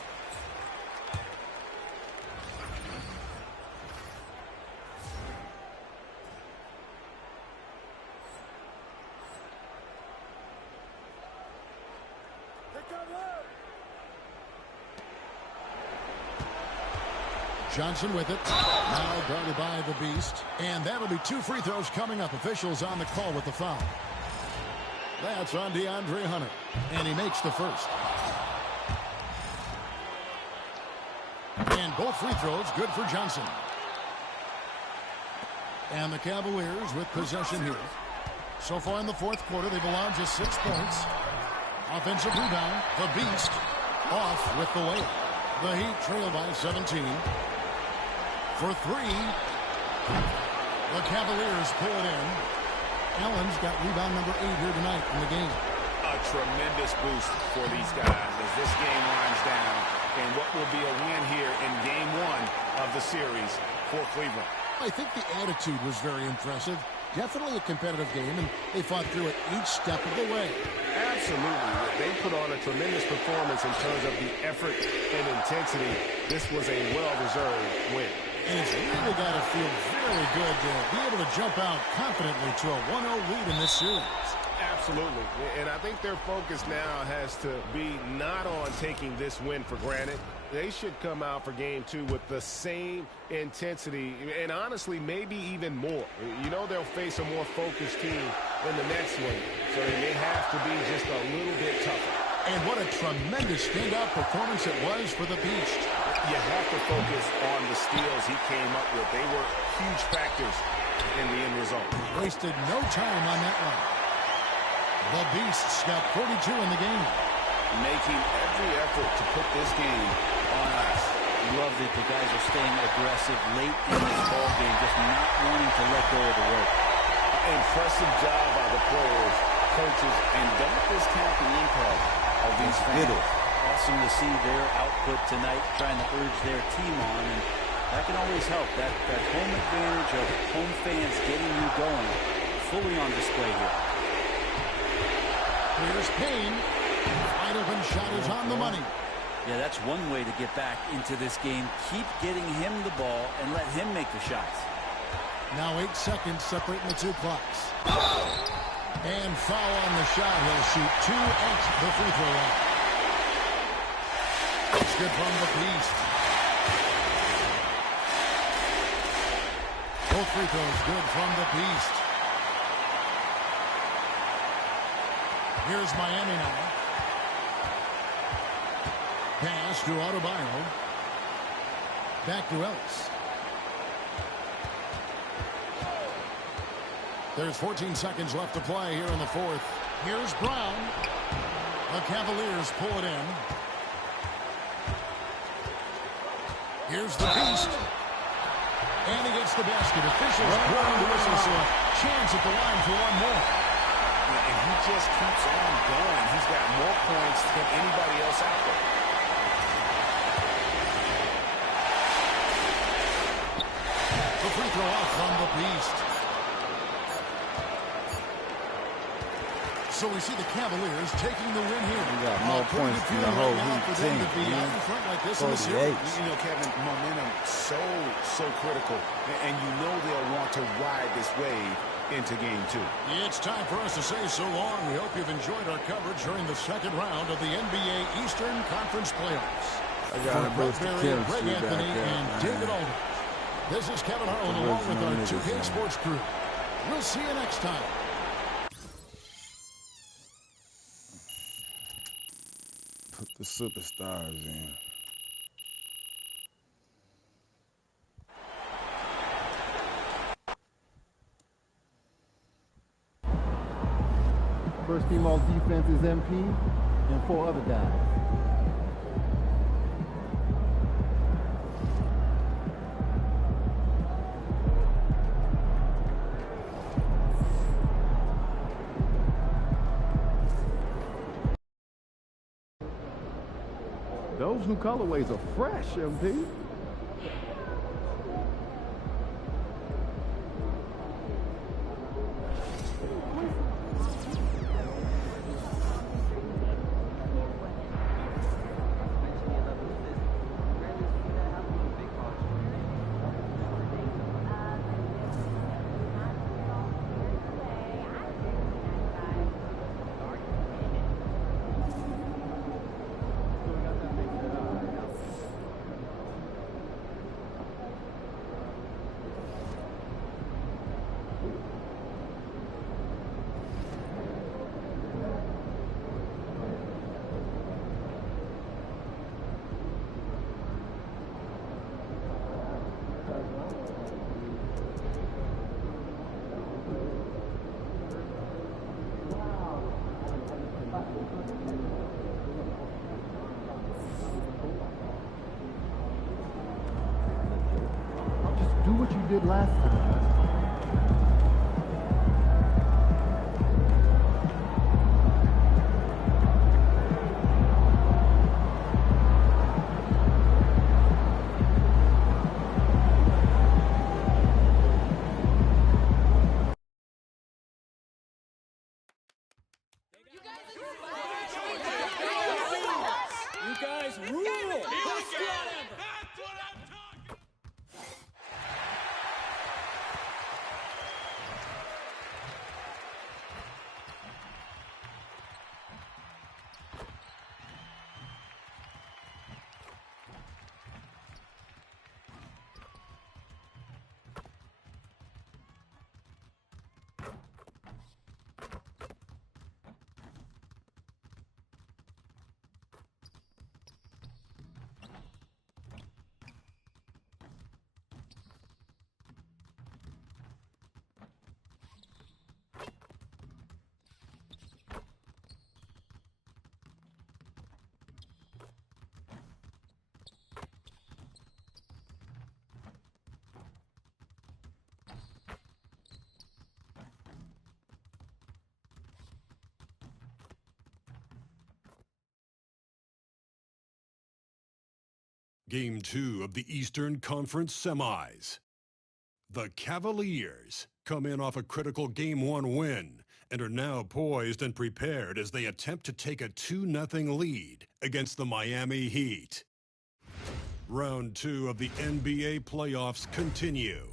Johnson with it. Now guarded by the Beast. And that'll be 2 free throws coming up. Officials on the call with the foul. That's on DeAndre Hunter. And he makes the first. And both free throws good for Johnson. And the Cavaliers with possession here. So far in the 4th quarter, they've allowed just 6 points. Offensive rebound. The Beast off with the layup. The Heat trail by 17. For 3. The Cavaliers pull it in. Allen's got rebound number 8 here tonight in the game. A tremendous boost for these guys as this game winds down. And what will be a win here in game 1 of the series for Cleveland. I think the attitude was very impressive. Definitely a competitive game, and they fought through it each step of the way. Absolutely. They put on a tremendous performance in terms of the effort and intensity. This was a well-deserved win. And it's really got to feel very good to be able to jump out confidently to a 1-0 lead in this series. Absolutely. And I think their focus now has to be not on taking this win for granted. They should come out for game 2 with the same intensity and honestly maybe even more. You know they'll face a more focused team in the next one, so they may have to be just a little bit tougher. And what a tremendous standout performance it was for the Beast. You have to focus on the steals he came up with. They were huge factors in the end result. Wasted no time on that one. The Beasts got 42 in the game. Making every effort to put this game on ice. Love that the guys are staying aggressive late in this ball game, just not wanting to let go of the rope. Impressive job by the players, coaches, and don't discount the impact of these fans. Awesome to see their output tonight, trying to urge their team on, and that can always help. That home advantage of home fans getting you going, fully on display here. Here's Payne. Wide open shot is on the money. Yeah, that's one way to get back into this game. Keep getting him the ball and let him make the shots. Now 8 seconds separating the two clocks. And foul on the shot. He'll shoot 2 at the free throw line. It's good from the Beast. Both free throws good from the Beast. Here's Miami now. Pass to Adebayo. Back to Ellis. There's 14 seconds left to play here in the fourth. Here's Brown. The Cavaliers pull it in. Here's the Beast. And he gets the basket. Officials blowing the whistle, so a chance at the line for one more. And he just keeps on going. He's got more points than anybody else out there. The free throw off from the Beast. So we see the Cavaliers taking the win here. We got more points than the whole Heat team. Like this in the series. You know, Kevin, momentum so critical. And you know they'll want to ride this wave into game 2. It's time for us to say so long. We hope you've enjoyed our coverage during the second round of the NBA Eastern Conference Playoffs. I got for Brett Berry, Greg Anthony, and David Aldridge. This is Kevin Harlan along with our 2K Sports crew. We'll see you next time. Put the superstars in. First team all defense is MP and 4 other guys. Those new colorways are fresh, MP. Do what you did last time. You guys rule! Game 2 of the Eastern Conference Semis. The Cavaliers come in off a critical Game 1 win and are now poised and prepared as they attempt to take a 2-0 lead against the Miami Heat. Round 2 of the NBA playoffs continue,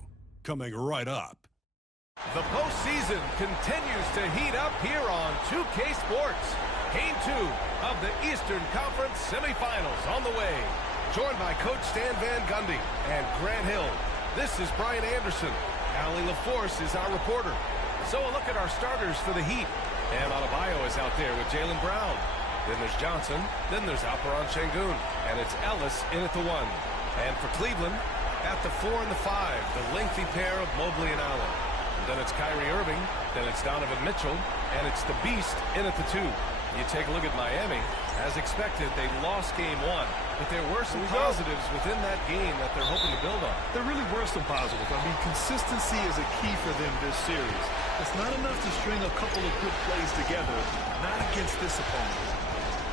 coming right up. The postseason continues to heat up here on 2K Sports. Game 2 of the Eastern Conference semifinals on the way. Joined by Coach Stan Van Gundy and Grant Hill. This is Brian Anderson. Allie LaForce is our reporter. So a look at our starters for the Heat. And Adebayo is out there with Jaylen Brown. Then there's Johnson. Then there's Alperen Sengun. And it's Ellis in at the 1. And for Cleveland, at the 4 and the 5, the lengthy pair of Mobley and Allen. Then it's Kyrie Irving, then it's Donovan Mitchell, and it's the Beast in at the 2. You take a look at Miami. As expected, they lost Game 1, but there were some positives within that game that they're hoping to build on. There really were some positives. I mean, consistency is a key for them this series. It's not enough to string a couple of good plays together, not against this opponent.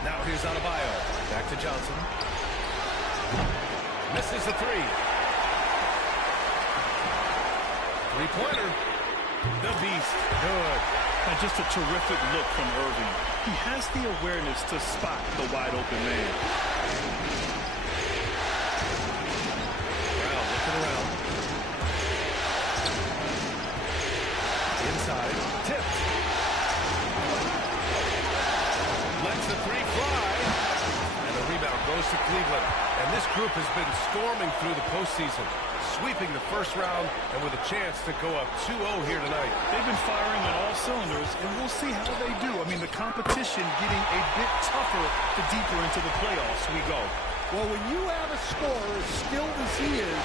Now here's Adebayo. Back to Johnson. Misses the 3. Three-pointer. The Beast. Good. And just a terrific look from Irving. He has the awareness to spot the wide-open man. Brown looking around. Inside. Tipped. Lets the 3 fly. And the rebound goes to Cleveland. And this group has been storming through the postseason, sweeping the first round and with a chance to go up 2-0 here tonight. They've been firing on all cylinders, and we'll see how they do. I mean, the competition getting a bit tougher the deeper into the playoffs we go. Well, when you have a scorer as skilled as he is,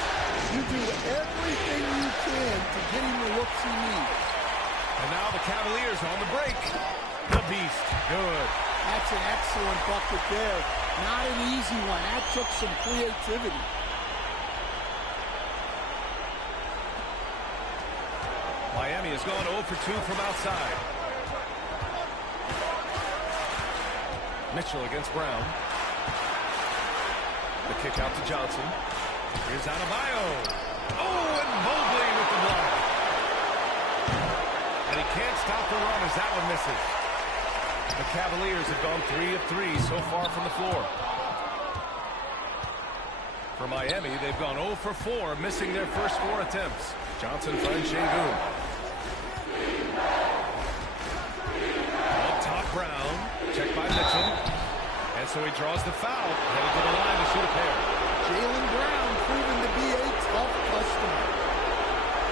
you do everything you can to get him the looks he needs. And now the Cavaliers on the break. The Beast. Good. That's an excellent bucket there. Not an easy one. That took some creativity. Miami has gone 0 for 2 from outside. Mitchell against Brown. The kick out to Johnson. Here's Adebayo. Oh, and Mobley with the block. And he can't stop the run as that one misses. The Cavaliers have gone 3 of 3 so far from the floor. For Miami, they've gone 0 for 4, missing their first 4 attempts. Johnson finds Sengun. Up top, Brown. Checked by Mitchell. And so he draws the foul. Headed to the line to shoot a pair. Jaylen Brown proven to be a tough customer.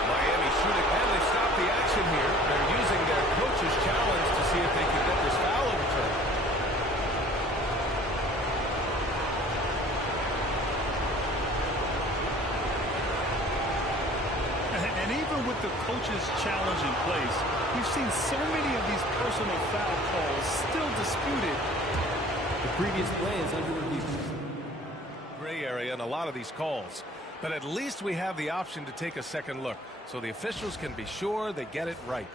Miami shooting, and they stop the action here. They're using their coach's challenge to see if they can get this foul overturned. And even with the coach's challenge in place, we've seen so many of these personal foul calls still disputed. The previous play is under review. Gray area in a lot of these calls. But at least we have the option to take a second look, so the officials can be sure they get it right.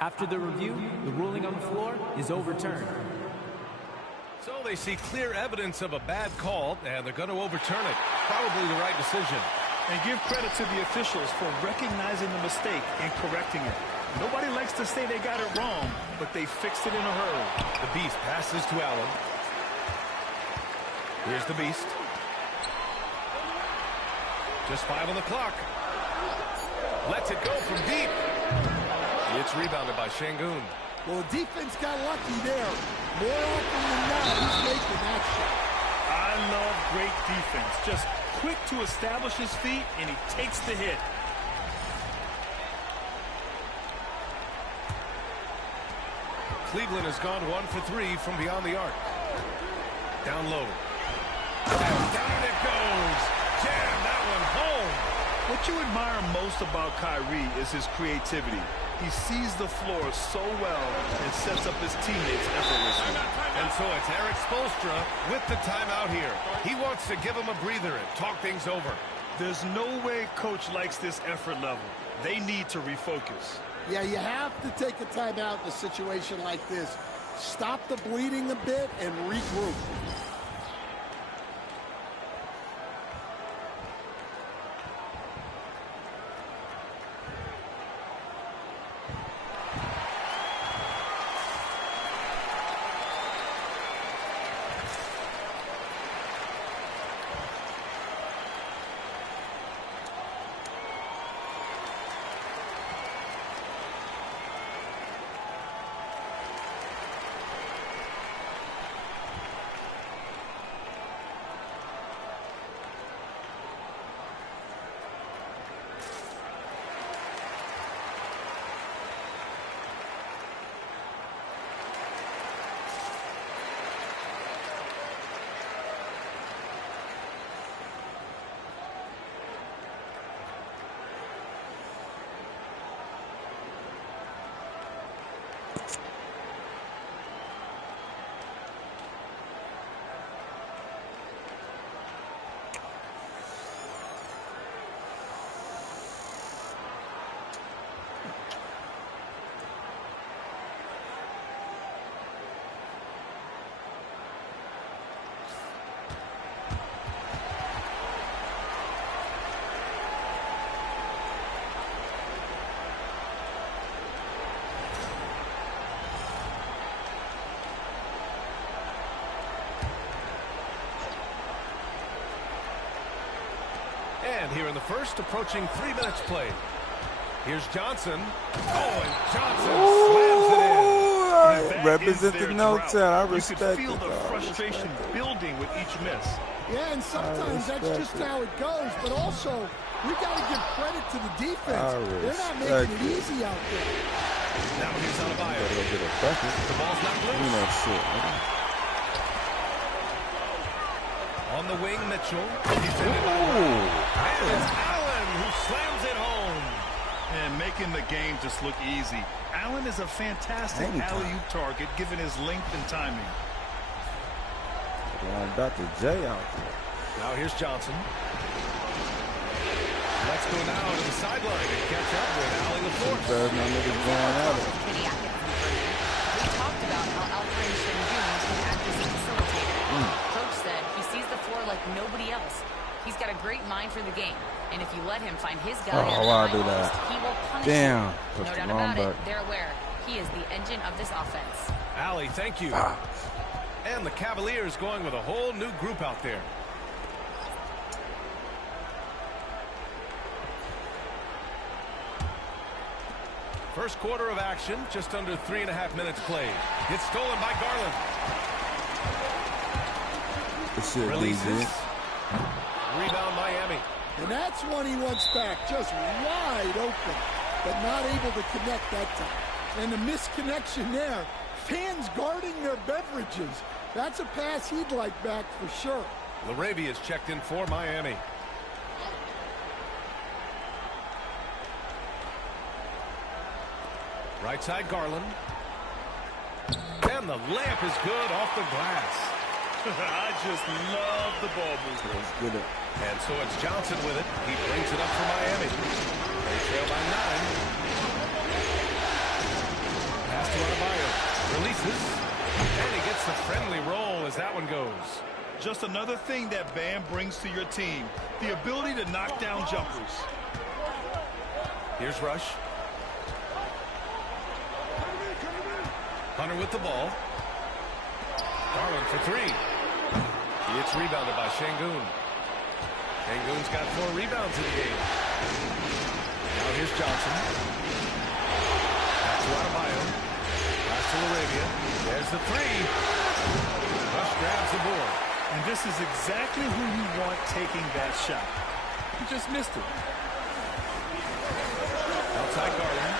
After the review, the ruling on the floor is overturned. So they see clear evidence of a bad call, and they're going to overturn it. Probably the right decision. And give credit to the officials for recognizing the mistake and correcting it. Nobody likes to say they got it wrong, but they fixed it in a hurry. The Beast passes to Allen. Here's the Beast. Just 5 on the clock. Lets it go from deep. It's rebounded by Sengun. Well, the defense got lucky there. More often than not, he's making that shot. I love great defense. Just quick to establish his feet, and he takes the hit. Cleveland has gone 1 for 3 from beyond the arc. Down low. And down it goes. Jam that one home. What you admire most about Kyrie is his creativity. He sees the floor so well and sets up his teammates effortlessly. And so it's Eric Spoelstra with the timeout here. He wants to give him a breather and talk things over. There's no way coach likes this effort level. They need to refocus. Yeah, you have to take a timeout in a situation like this. Stop the bleeding a bit and regroup. And here in the first, approaching 3 minutes played. Here's Johnson. Oh, and Johnson slams it in. Represent the no-tell. I respect it. You can feel the frustration building with each miss. Yeah, and sometimes that's just how it goes. But also, we got to give credit to the defense. They're not making it easy out there. Now here's Adebayo. The ball's not loose. You know shit. On the wing, Mitchell. Defended by Brown. And it's Allen who slams it home. And making the game just look easy. Allen is a fantastic alley-oop target given his length and timing. Dr. J out there. Now here's Johnson. Let's go now to the sideline and catch up with Allie LaForce. No niggas going at it. We talked about how Alfred Sengun can act as a facilitator. Coach said he sees the floor like nobody else. He's got a great mind for the game. And if you let him find his guy, do that. he will punish Damn. you. No doubt about it. They're aware. He is the engine of this offense. Allie, thank you. And the Cavaliers going with a whole new group out there. First quarter of action, just under 3.5 minutes played. It's stolen by Garland. Releases. Rebound Miami. And that's one he wants back, just wide open, but not able to connect that time. And the misconnection there, fans guarding their beverages. That's a pass he'd like back for sure. LaRavia is checked in for Miami. Right side Garland. And the layup is good off the glass. I just love the ball movement. And so it's Johnson with it. He brings it up for Miami. They trail by 9. Pass to Adebayo. Releases. And he gets the friendly roll as that one goes. Just another thing that Bam brings to your team. The ability to knock down jumpers. Here's Rush. Hunter with the ball. Garland for 3. It's rebounded by Sengun. Sengun's got 4 rebounds in the game. Now here's Johnson. Back to Adebayo. Pass to LaRavia. There's the 3. Rush grabs the board. And this is exactly who you want taking that shot. He just missed it. Outside Garland.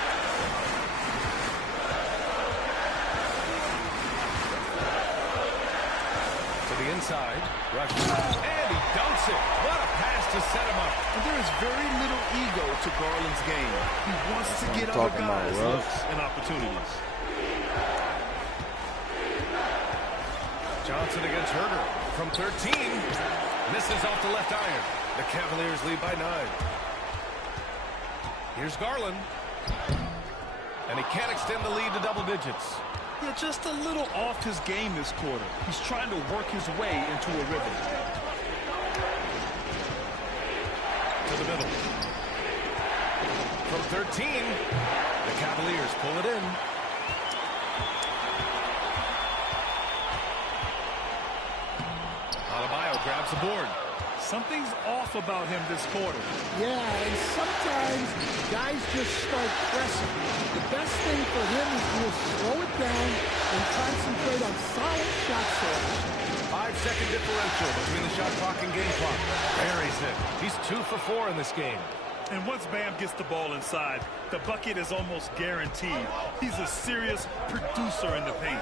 The inside, Rush, and he dunks it. What a pass to set him up. And there is very little ego to Garland's game. He wants to get other guys looks and opportunities. Johnson against Herder from 13. Misses off the left iron. The Cavaliers lead by 9. Here's Garland. And he can't extend the lead to double digits. Yeah, just a little off his game this quarter. He's trying to work his way into a rhythm. To the middle. From 13, the Cavaliers pull it in. Adebayo grabs the board. Something's off about him this quarter. Yeah, and sometimes guys just start pressing. The best thing for him is to slow it down and concentrate on solid shot selection. 5-second differential between the shot clock and game clock. Buries it. He's 2 for 4 in this game. And once Bam gets the ball inside, the bucket is almost guaranteed. He's a serious producer in the paint.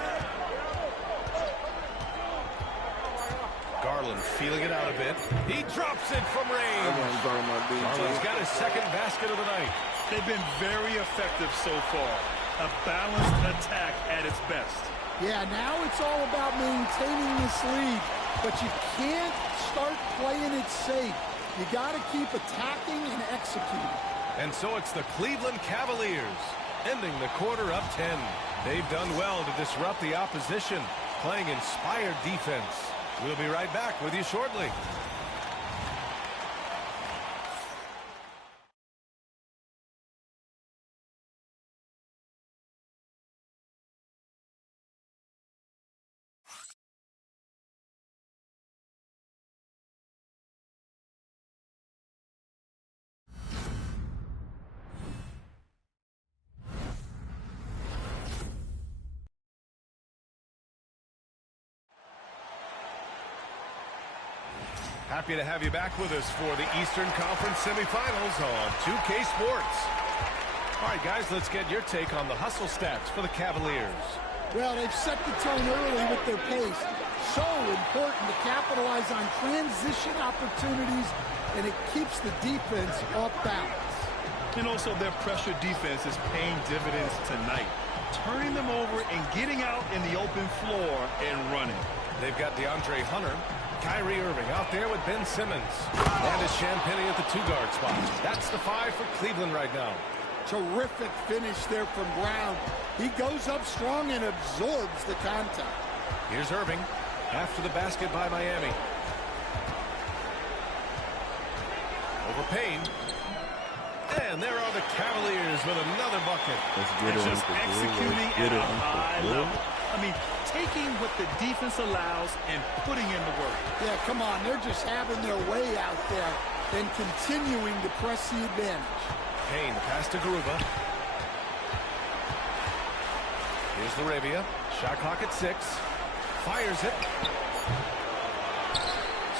Garland feeling it out a bit. He drops it from range. Garland's got his second basket of the night. They've been very effective so far. A balanced attack at its best. Yeah, now it's all about maintaining this lead. But you can't start playing it safe. You got to keep attacking and executing. And so it's the Cleveland Cavaliers ending the quarter up 10. They've done well to disrupt the opposition, playing inspired defense. We'll be right back with you shortly. Happy to have you back with us for the Eastern Conference semifinals on 2K Sports. All right, guys, let's get your take on the hustle stats for the Cavaliers. Well, they've set the tone early with their pace. So important to capitalize on transition opportunities, and it keeps the defense off balance. And also their pressure defense is paying dividends tonight, turning them over and getting out in the open floor and running. They've got DeAndre Hunter, Kyrie Irving out there with Ben Simmons, and a Champagnie at the 2-guard spot. That's the 5 for Cleveland right now. Terrific finish there from Brown. He goes up strong and absorbs the contact. Here's Irving after the basket by Miami. Over Payne. And there are the Cavaliers with another bucket. And just executing at a high level. I mean, taking what the defense allows and putting in the work. Yeah, come on. They're just having their way out there and continuing to press the advantage. Payne pass to Garuba. Here's Laravia. Shot clock at 6. Fires it.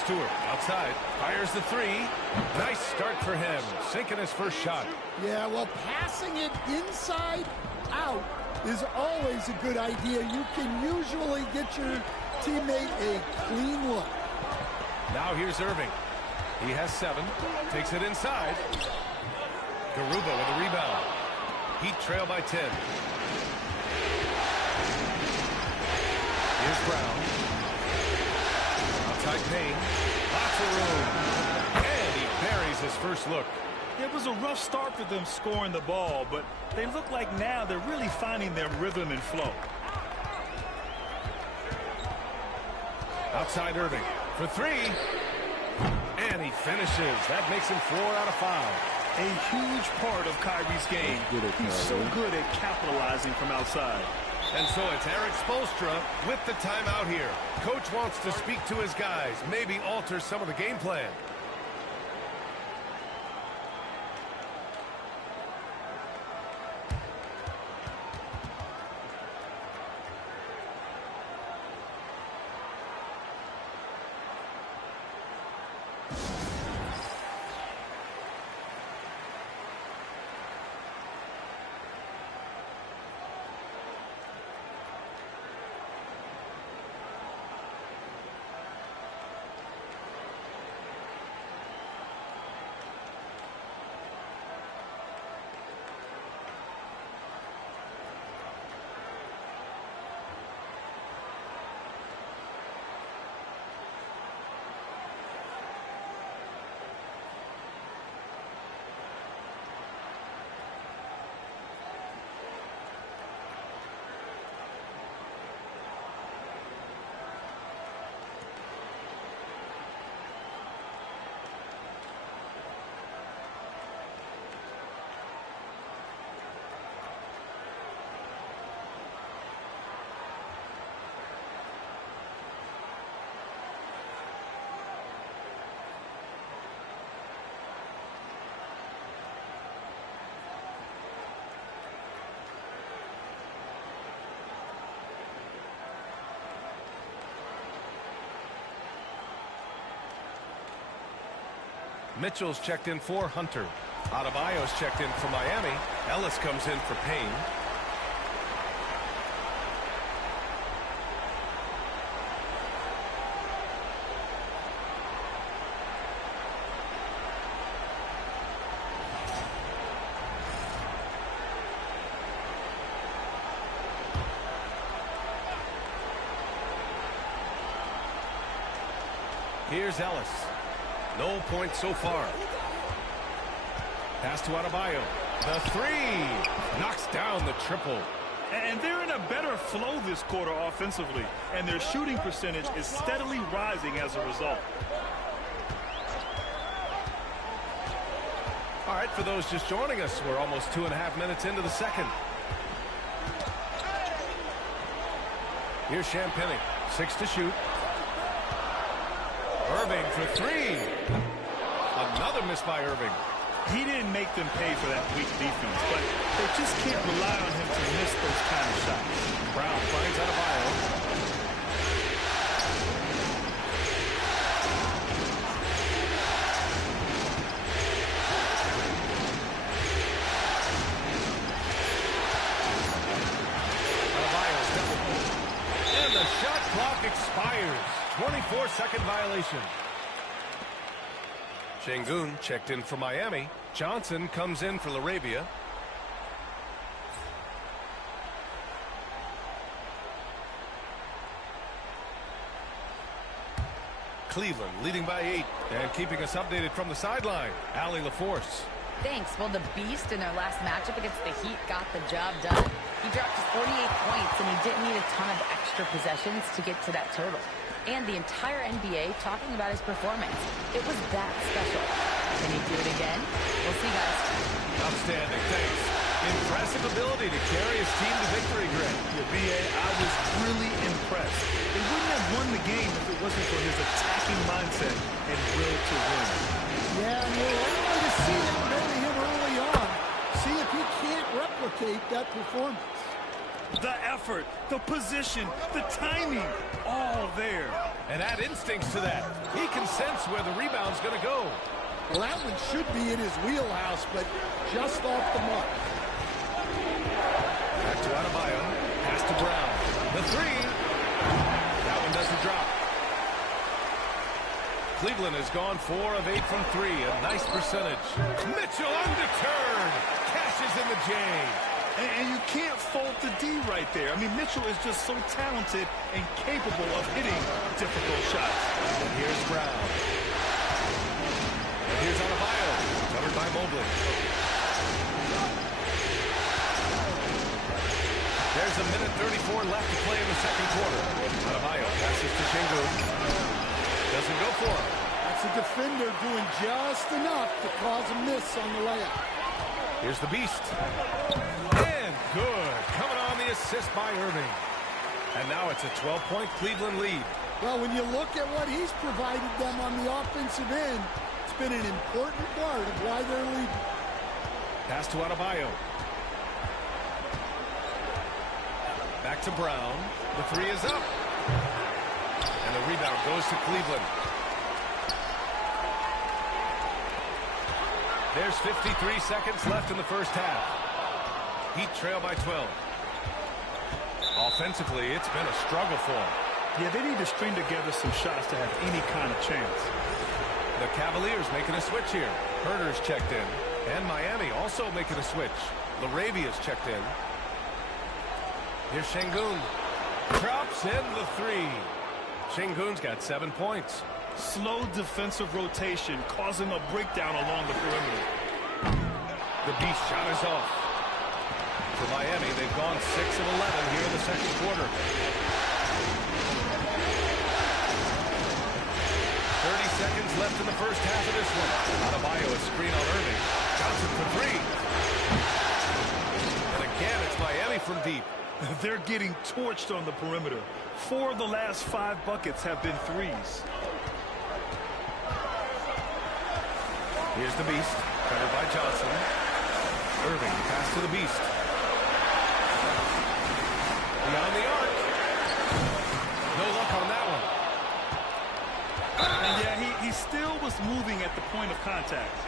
Stewart outside. Fires the 3. Nice start for him. Sinking his first shot. Yeah, well, passing it inside out is always a good idea. You can usually get your teammate a clean look. Now here's Irving. He has 7. Takes it inside. Garuba with a rebound. Heat trail by 10. Here's Brown. Outside Payne. Lots of room. And he buries his first look. It was a rough start for them scoring the ball, but they look like now they're really finding their rhythm and flow. Outside Irving for 3. And he finishes. That makes him 4 out of 5. A huge part of Kyrie's game. He's so good at capitalizing from outside. And so it's Eric Spoelstra with the timeout here. Coach wants to speak to his guys, maybe alter some of the game plan. Mitchell's checked in for Hunter. Adebayo's checked in for Miami. Ellis comes in for Payne. Here's Ellis. No points so far. Pass to Adebayo. The 3. Knocks down the triple. And they're in a better flow this quarter offensively. And their shooting percentage is steadily rising as a result. All right, for those just joining us, we're almost 2.5 minutes into the second. Here's Champagnie. 6 to shoot. Irving for 3. Another miss by Irving. He didn't make them pay for that weak defense, but they just can't rely on him to miss those kind of shots. Brown finds Adebayo. 4-second violation. Şengün checked in for Miami. Johnson comes in for LaRavia. Cleveland leading by 8 and keeping us updated from the sideline. Allie LaForce. Thanks. Well, the Beast in their last matchup against the Heat got the job done. He dropped 48 points, and he didn't need a ton of extra possessions to get to that total. And the entire NBA talking about his performance. It was that special. Can he do it again? We'll see, guys. Outstanding. Thanks. Impressive ability to carry his team to victory, Greg. Yeah, B.A., I was really impressed. They wouldn't have won the game if it wasn't for his attacking mindset and will to win. Yeah, and we're likely to see them go to him early on. See if he can't replicate that performance. The effort, the position, the timing, all there. And add instincts to that. He can sense where the rebound's going to go. Well, that one should be in his wheelhouse, but just off the mark. Back to Adebayo. Pass to Brown. The three. That one doesn't drop. Cleveland has gone 4 of 8 from 3. A nice percentage. Mitchell undeterred. Cashes in the J. And you can't fault the D right there. I mean, Mitchell is just so talented and capable of hitting difficult shots. And here's Brown. And here's Adebayo. Covered by Mobley. There's a minute 34 left to play in the second quarter. Adebayo passes to Şengün. Doesn't go for him. That's a defender doing just enough to cause a miss on the layup. Here's the Beast. And good. Coming on the assist by Irving. And now it's a 12-point Cleveland lead. Well, when you look at what he's provided them on the offensive end, it's been an important part of why they're leading. Pass to Adebayo. Back to Brown. The three is up. And the rebound goes to Cleveland. There's 53 seconds left in the first half. Heat trail by 12. Offensively, it's been a struggle for them. Yeah, they need to string together some shots to have any kind of chance. The Cavaliers making a switch here. Herter's checked in. And Miami also making a switch. LaRavia's checked in. Here's Şengün. Drops in the three. Şengün's got 7 points. Slow defensive rotation causing a breakdown along the perimeter. The Beast shot is off. For Miami, they've gone 6 of 11 here in the second quarter. 30 seconds left in the first half of this one. Adebayo a screen on Irving. Johnson for three. And again, it's Miami from deep. They're getting torched on the perimeter. 4 of the last 5 buckets have been threes. Here's the Beast, covered by Johnson. Irving, pass to the Beast. Beyond the arc. No luck on that one. And yeah, he still was moving at the point of contact.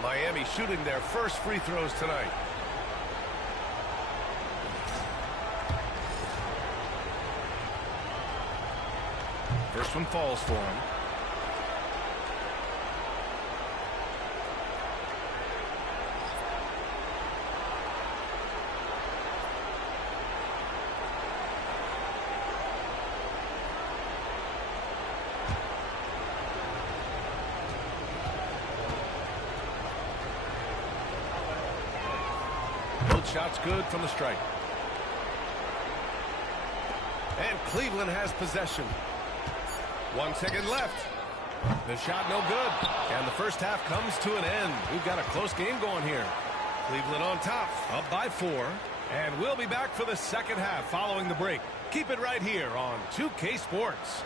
Miami shooting their first free throws tonight. First one falls for him. Shot's good from the stripe. And Cleveland has possession. 1 second left. The shot no good. And the first half comes to an end. We've got a close game going here. Cleveland on top, up by 4. And we'll be back for the second half following the break. Keep it right here on 2K Sports.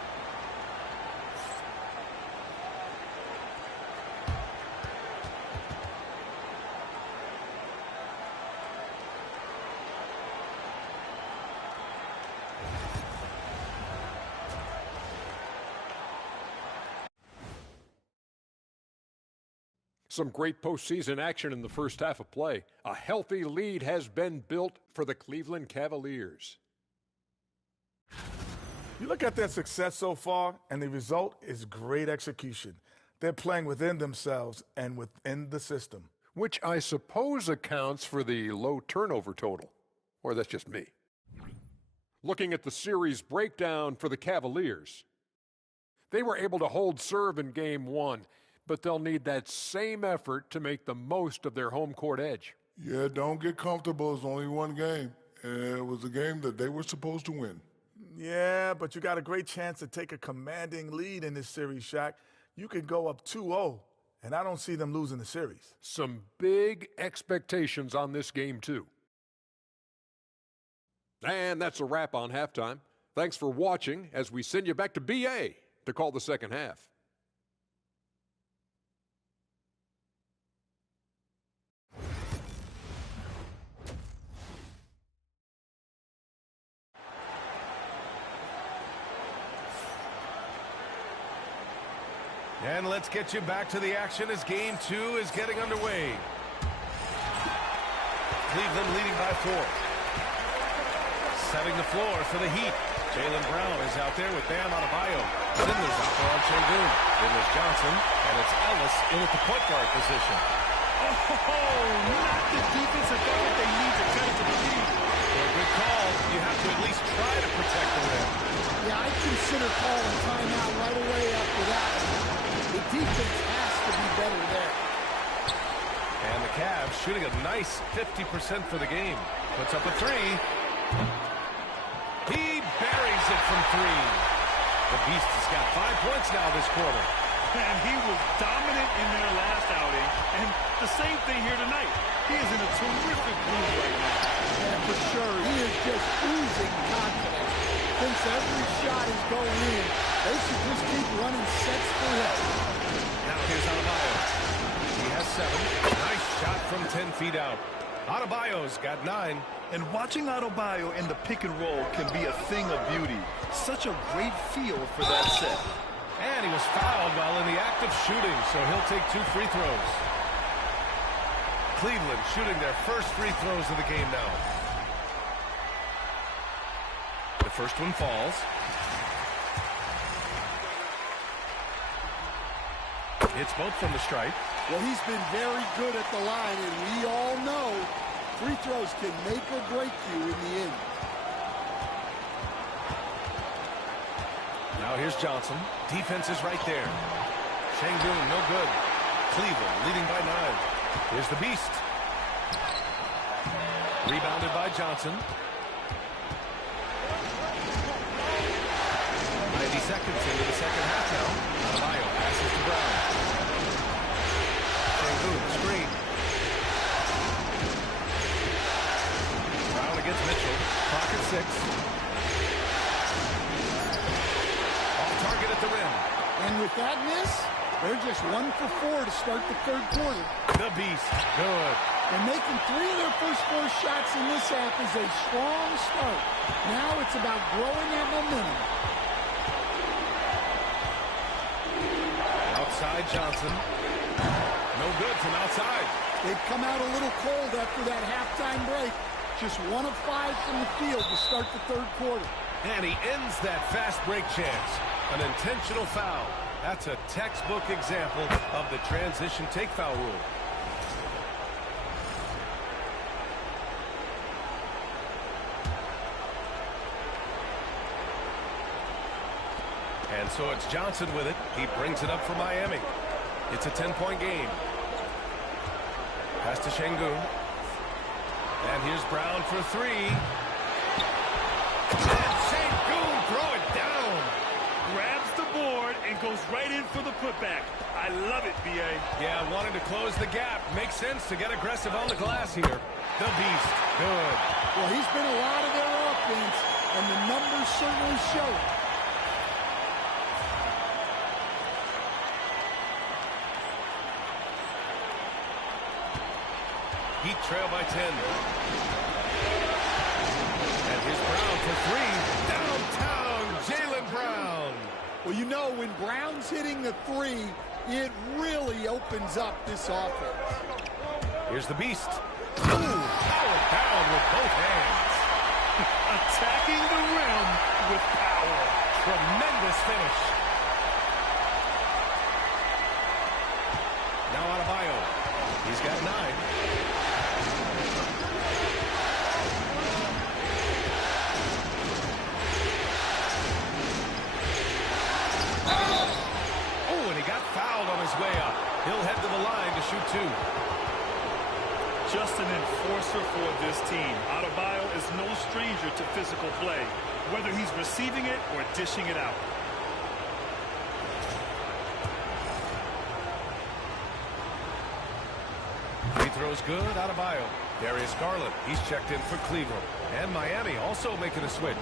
Some great postseason action in the first half of play. A healthy lead has been built for the Cleveland Cavaliers. You look at their success so far, and the result is great execution. They're playing within themselves and within the system. Which I suppose accounts for the low turnover total. Or that's just me. Looking at the series breakdown for the Cavaliers. They were able to hold serve in Game 1, but they'll need that same effort to make the most of their home court edge. Yeah, don't get comfortable. It's only one game. And it was a game that they were supposed to win. Yeah, but you got a great chance to take a commanding lead in this series, Shaq. You could go up 2-0, and I don't see them losing the series. Some big expectations on this game, too. And that's a wrap on halftime. Thanks for watching as we send you back to BA to call the second half. And let's get you back to the action as Game 2 is getting underway. Cleveland leading by 4. Setting the floor for the Heat. Jaylen Brown is out there with Bam Adebayo. Zindler's out there on Şengün. Then there's Johnson, and it's Ellis in at the point guard position. Oh, not the defensive effort they need to cut it to the lead. For a good call, you have to at least try to protect the rim. Yeah, I'd consider calling timeout right away after that. The defense has to be better there. And the Cavs shooting a nice 50% for the game. Puts up a 3. He buries it from 3. The Beast has got 5 points now this quarter. And he was dominant in their last outing. And the same thing here tonight. He is in a terrific mood right now. Yeah, for sure. He is just oozing confidence. Thinks every shot is going in. They should just keep running sets for him. Now here's Adebayo. He has 7. Nice shot from 10 feet out. Adebayo's got 9. And watching Adebayo in the pick and roll can be a thing of beauty. Such a great feel for that set. And he was fouled while in the act of shooting, so he'll take 2 free throws. Cleveland shooting their first free throws of the game now. The first one falls. It's both from the stripe. Well, he's been very good at the line, and we all know free throws can make or break you in the end. Now here's Johnson. Defense is right there. Şengün, no good. Cleveland leading by 9. Here's the Beast. Rebounded by Johnson. 90 seconds into the second half now. Adebayo passes to Brown. Şengün, screen. Brown against Mitchell. Clock at 6. Off target at the rim. And with that miss, they're just 1 for 4 to start the third quarter. The Beast, good. And making 3 of their first 4 shots in this half is a strong start. Now it's about growing that momentum. Outside Johnson. No good from outside. They've come out a little cold after that halftime break. Just 1 of 5 from the field to start the third quarter. And he ends that fast break chance. An intentional foul. That's a textbook example of the transition take foul rule. And so it's Johnson with it. He brings it up for Miami. It's a 10-point game. Pass to Şengün. And here's Brown for 3. And Şengün throw it down. Grabs the board and goes right in for the putback. I love it, B.A. Yeah, wanting to close the gap. Makes sense to get aggressive on the glass here. The Beast, good. Well, he's been a lot of their offense, and the numbers certainly show it. Heat trail by 10. And here's Brown for 3. Downtown, Jaylen Brown. Well, you know, when Brown's hitting the 3, it really opens up this offense. Here's the Beast. Ooh, powered down with both hands. Attacking the rim with power. Tremendous finish. Now Adebayo. He's got 9. Oh, and he got fouled on his way up. He'll head to the line to shoot 2. Just an enforcer for this team. Adebayo is no stranger to physical play, whether he's receiving it or dishing it out. Free throw's good. Adebayo. Darius Garland. He's checked in for Cleveland. And Miami also making a switch.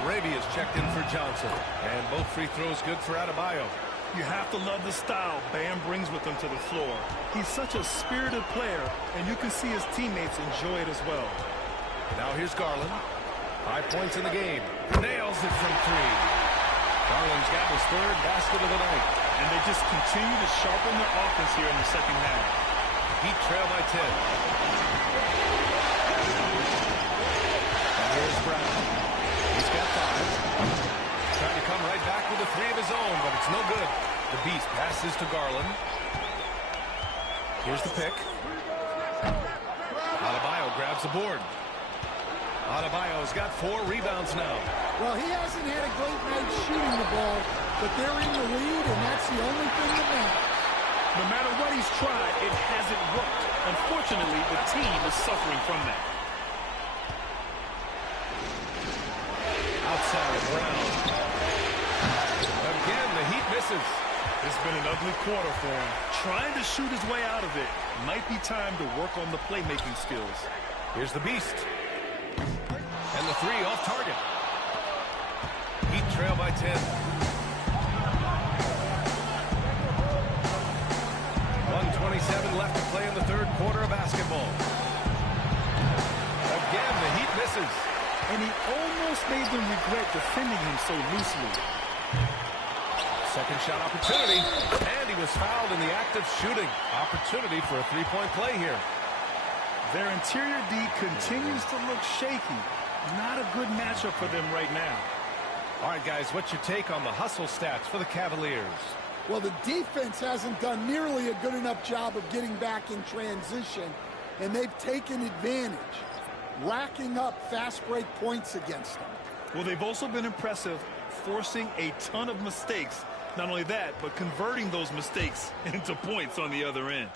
LaRavia's checked in for Johnson. And both free throws good for Adebayo. You have to love the style Bam brings with him to the floor. He's such a spirited player, and you can see his teammates enjoy it as well. Now here's Garland. 5 points in the game. Nails it from 3. Garland's got his 3rd basket of the night. And they just continue to sharpen their offense here in the second half. Heat trail by 10. And here's Brown. He's got 5. Trying to come right back with a 3 of his own, but it's no good. The Beast passes to Garland. Here's the pick. Adebayo grabs the board. Adebayo's got 4 rebounds now. Well, he hasn't had a great night shooting the ball, but they're in the lead, and that's the only thing that matters. No matter what he's tried, it hasn't worked. Unfortunately, the team is suffering from that. Outside, Brown. Again, the Heat misses. It's been an ugly quarter for him. Trying to shoot his way out of it. Might be time to work on the playmaking skills. Here's the Beast. And the 3 off target. Heat trail by 10. 1:27 left to play in the 3rd quarter of basketball. Again, the Heat misses. And he almost made them regret defending him so loosely. Second shot opportunity. And he was fouled in the act of shooting. Opportunity for a 3-point play here. Their interior D continues to look shaky. Not a good matchup for them right now. All right, guys, what's your take on the hustle stats for the Cavaliers? Well, the defense hasn't done nearly a good enough job of getting back in transition, and they've taken advantage, racking up fast break points against them. Well, they've also been impressive, forcing a ton of mistakes. Not only that, but converting those mistakes into points on the other end.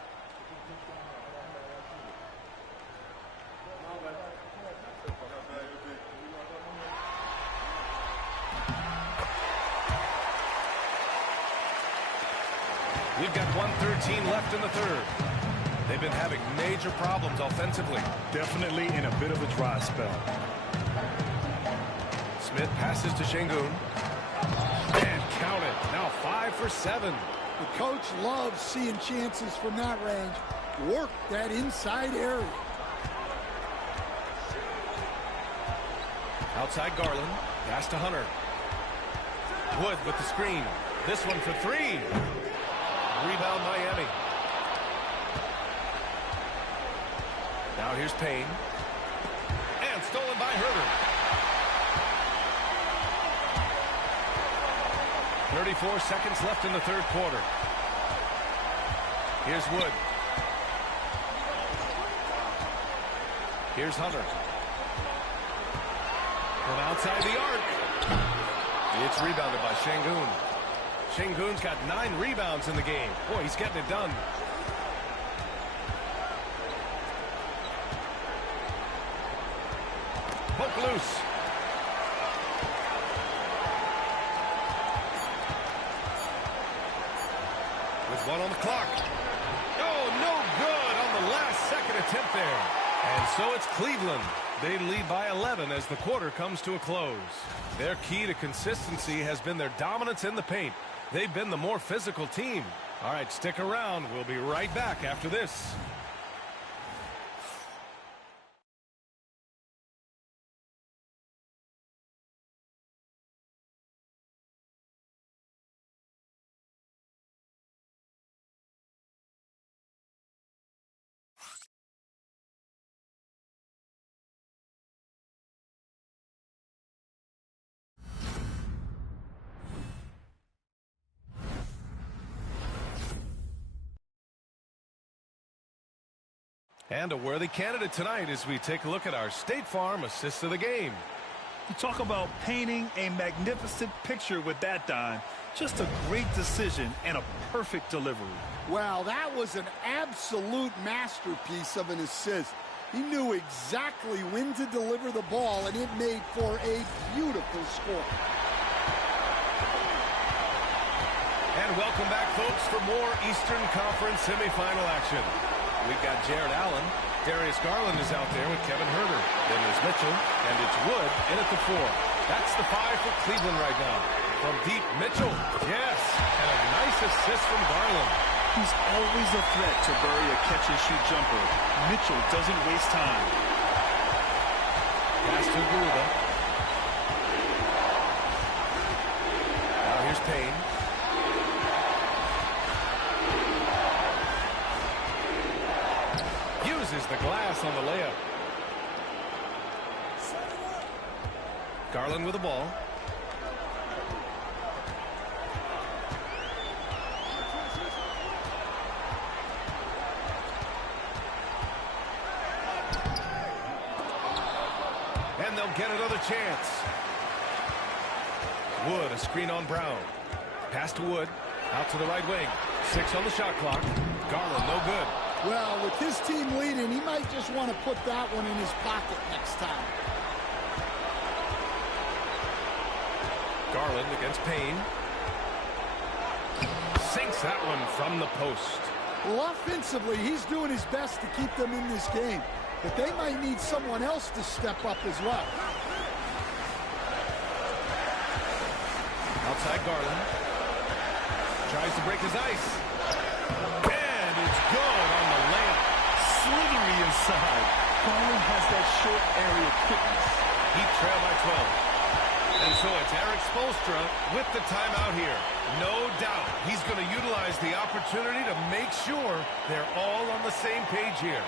We've got 1:13 left in the 3rd. They've been having major problems offensively. Definitely in a bit of a dry spell. Smith passes to Şengün. And count it. Now 5 for 7. The coach loves seeing chances from that range. Work that inside area. Outside Garland. Pass to Hunter. Wood with the screen. This one for 3. Rebound Miami. Now here's Payne. And stolen by Herter. 34 seconds left in the 3rd quarter. Here's Wood. Here's Hunter. From outside the arc. It's rebounded by Şengün. Şengün's got 9 rebounds in the game. Boy, he's getting it done. Poke loose. With 1 on the clock. Oh, no good on the last second attempt there. And so it's Cleveland. They lead by 11 as the quarter comes to a close. Their key to consistency has been their dominance in the paint. They've been the more physical team. All right, stick around. We'll be right back after this. And a worthy candidate tonight as we take a look at our State Farm assist of the game. You talk about painting a magnificent picture with that, Don. Just a great decision and a perfect delivery. Well, that was an absolute masterpiece of an assist. He knew exactly when to deliver the ball, and it made for a beautiful score. And welcome back, folks, for more Eastern Conference semifinal action. We've got Jared Allen. Darius Garland is out there with Kevin Huerter. Then there's Mitchell, and it's Wood in at the 4. That's the 5 for Cleveland right now. From deep, Mitchell. Yes, and a nice assist from Garland. He's always a threat to bury a catch-and-shoot jumper. Mitchell doesn't waste time. Pass to Garuba. Now here's Payne. Uses the glass on the layup. Garland with the ball. And they'll get another chance. Wood, a screen on Brown. Pass to Wood. Out to the right wing. 6 on the shot clock. Garland, no good. Well, with his team leading, he might just want to put that one in his pocket next time. Garland against Payne. Sinks that one from the post. Well, offensively, he's doing his best to keep them in this game. But they might need someone else to step up as well. Outside Garland. Tries to break his ice. And it's good on the layup. Slithery inside. Garland has that short area quickness. Heat trail by 12. And so it's Eric Spoelstra with the timeout here. No doubt he's going to utilize the opportunity to make sure they're all on the same page here.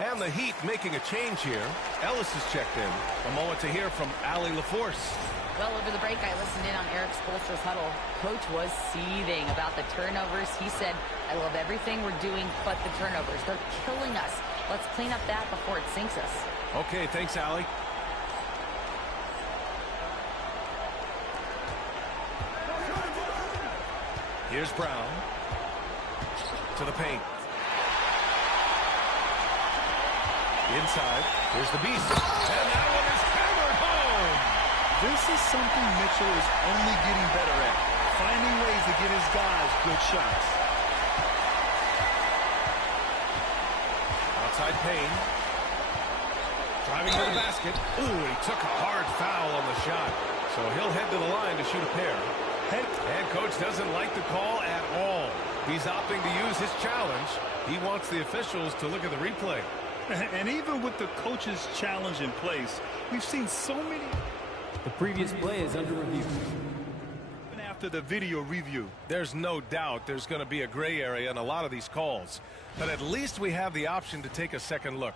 And the Heat making a change here. Ellis is checked in. A moment to hear from Allie LaForce. Well, over the break, I listened in on Eric Spoelstra's huddle. Coach was seething about the turnovers. He said, I love everything we're doing but the turnovers. They're killing us. Let's clean up that before it sinks us. Okay, thanks, Allie. Here's Brown. To the paint. Inside. Here's the beast. And that one is hammered home. This is something Mitchell is only getting better at. Finding ways to get his guys good shots. Outside Payne. Driving to the basket. Ooh, he took a hard foul on the shot. So he'll head to the line to shoot a pair. And coach doesn't like the call at all. He's opting to use his challenge. He wants the officials to look at the replay. And even with the coach's challenge in place, we've seen so many. The previous play is under review. Even after the video review. There's no doubt there's going to be a gray area in a lot of these calls. But at least we have the option to take a second look.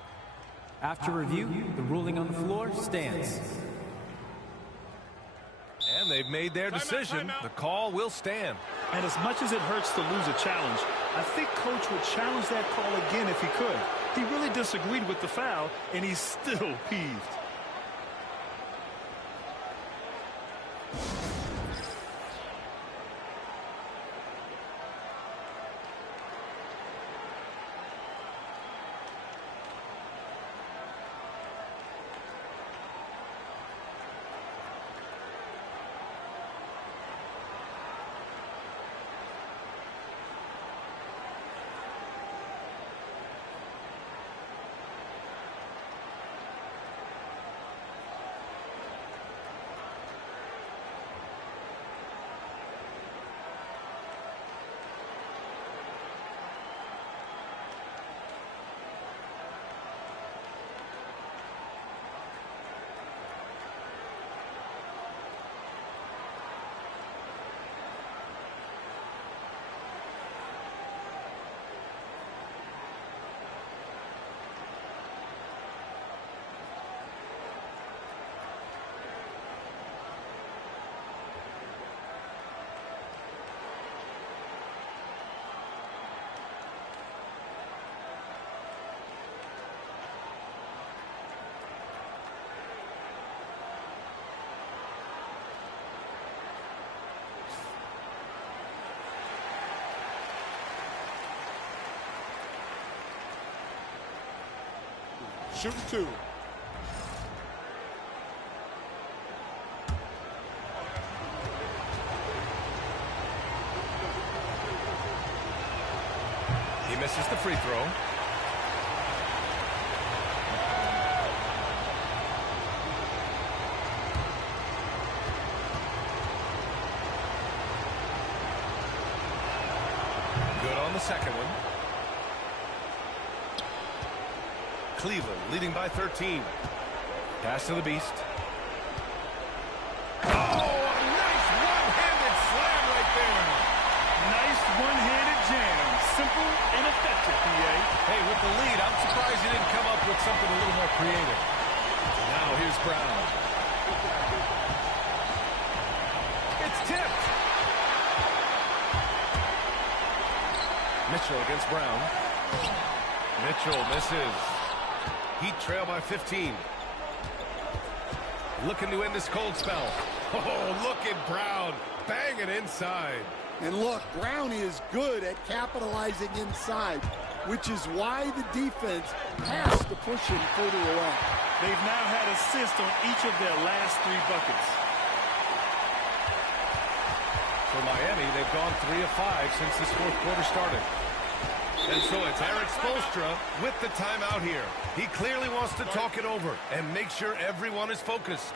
After review, the ruling on the floor stands. And they've made their decision. The call will stand. And as much as it hurts to lose a challenge, I think Coach would challenge that call again if he could. He really disagreed with the foul, and he's still peeved. Shooting 2. He misses the free throw. Good on the second one. Cleveland leading by 13. Pass to the Beast. Oh, a nice one-handed slam right there. Nice one-handed jam. Simple and effective, PA. Hey, with the lead, I'm surprised he didn't come up with something a little more creative. Now here's Brown. It's tipped. Mitchell against Brown. Mitchell misses. Heat trail by 15. Looking to end this cold spell. Oh, look at Brown banging inside. And look, Brown is good at capitalizing inside, which is why the defense has to push him further away. They've now had assists on each of their last 3 buckets. For Miami, they've gone 3 of 5 since this fourth quarter started. And so it's Eric Spoelstra with the timeout here. He clearly wants to talk it over and make sure everyone is focused.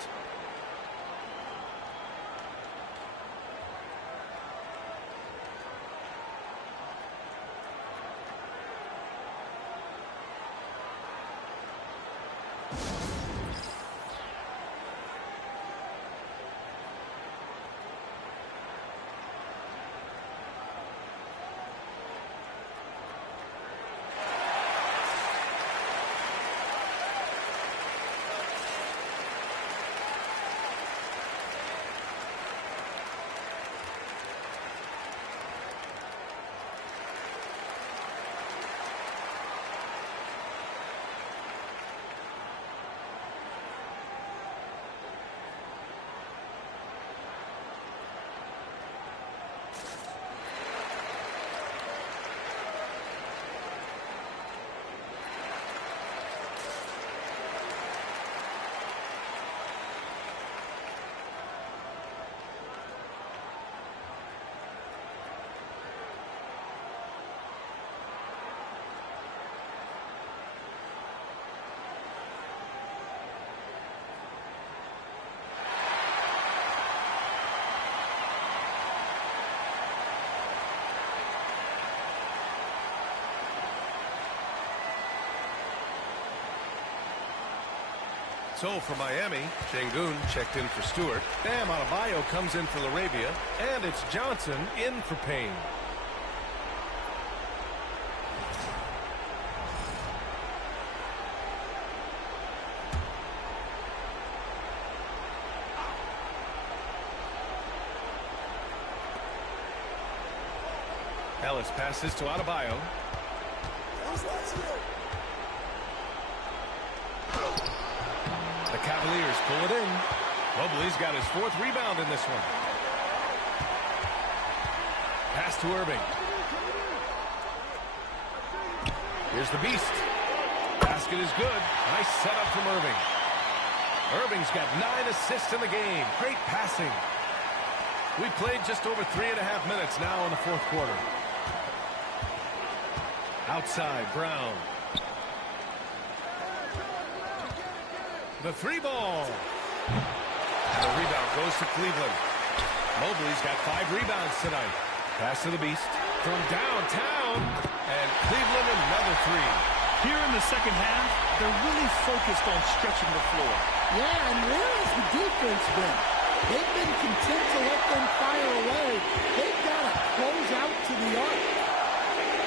So for Miami, Şengün checked in for Stewart. Bam Adebayo comes in for Laravia. And it's Johnson in for Payne. Ellis passes to Adebayo. The Cavaliers pull it in. Mobley's got his 4th rebound in this one. Pass to Irving. Here's the beast. Basket is good. Nice setup from Irving. Irving's got 9 assists in the game. Great passing. We played just over 3.5 minutes now in the 4th quarter. Outside, Brown. The 3-ball. And the rebound goes to Cleveland. Mobley's got 5 rebounds tonight. Pass to the beast from downtown. And Cleveland another 3. Here in the second half, they're really focused on stretching the floor. Yeah, and where has the defense been? They've been content to let them fire away. They've got to close out to the arc.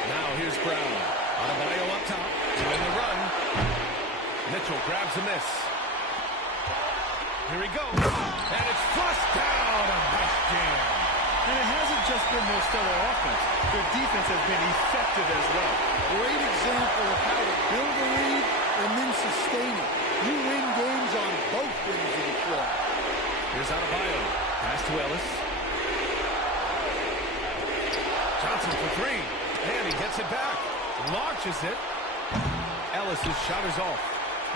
Now here's Brown. Adebayo up top to win the run. Mitchell grabs a miss. Here he goes. And it's flushed down. A nice jam. And it hasn't just been their stellar offense. Their defense has been effective as well. Great example of how to build a lead and then sustain it. You win games on both ends of the floor. Here's Adebayo. Pass to Ellis. Johnson for 3. And he gets it back. Launches it. Ellis's shot is off.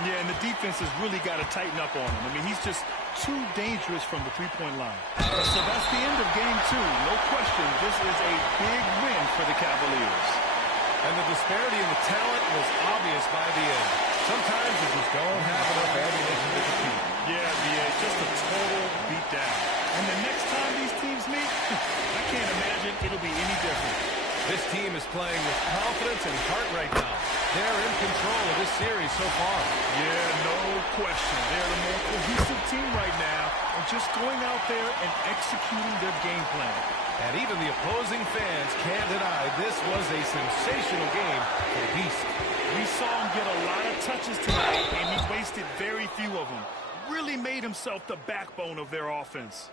Yeah, and the defense has really got to tighten up on him. I mean, he's just too dangerous from the three-point line. So that's the end of game 2. No question, this is a big win for the Cavaliers. And the disparity in the talent was obvious by the end. Sometimes you just don't have enough ammunition to compete. Yeah, BA, just a total beatdown. And the next time these teams meet, I can't imagine it'll be any different. This team is playing with confidence and heart right now. They're in control of this series so far. Yeah, no question. They're the more cohesive team right now and just going out there and executing their game plan. And even the opposing fans can't deny this was a sensational game for the Beast. We saw him get a lot of touches tonight, and he wasted very few of them. Really made himself the backbone of their offense.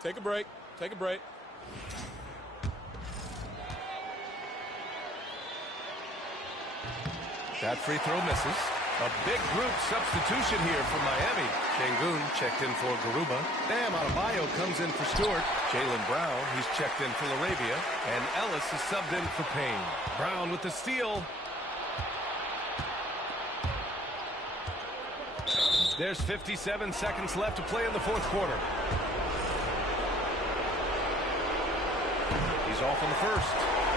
Take a break. Take a break. That free throw misses. A big group substitution here for Miami. Şengün checked in for Garuba. Bam Adebayo comes in for Stewart. Jaylen Brown, he's checked in for LaRavia. And Ellis is subbed in for Payne. Brown with the steal. There's 57 seconds left to play in the 4th quarter. He's off in the 1st.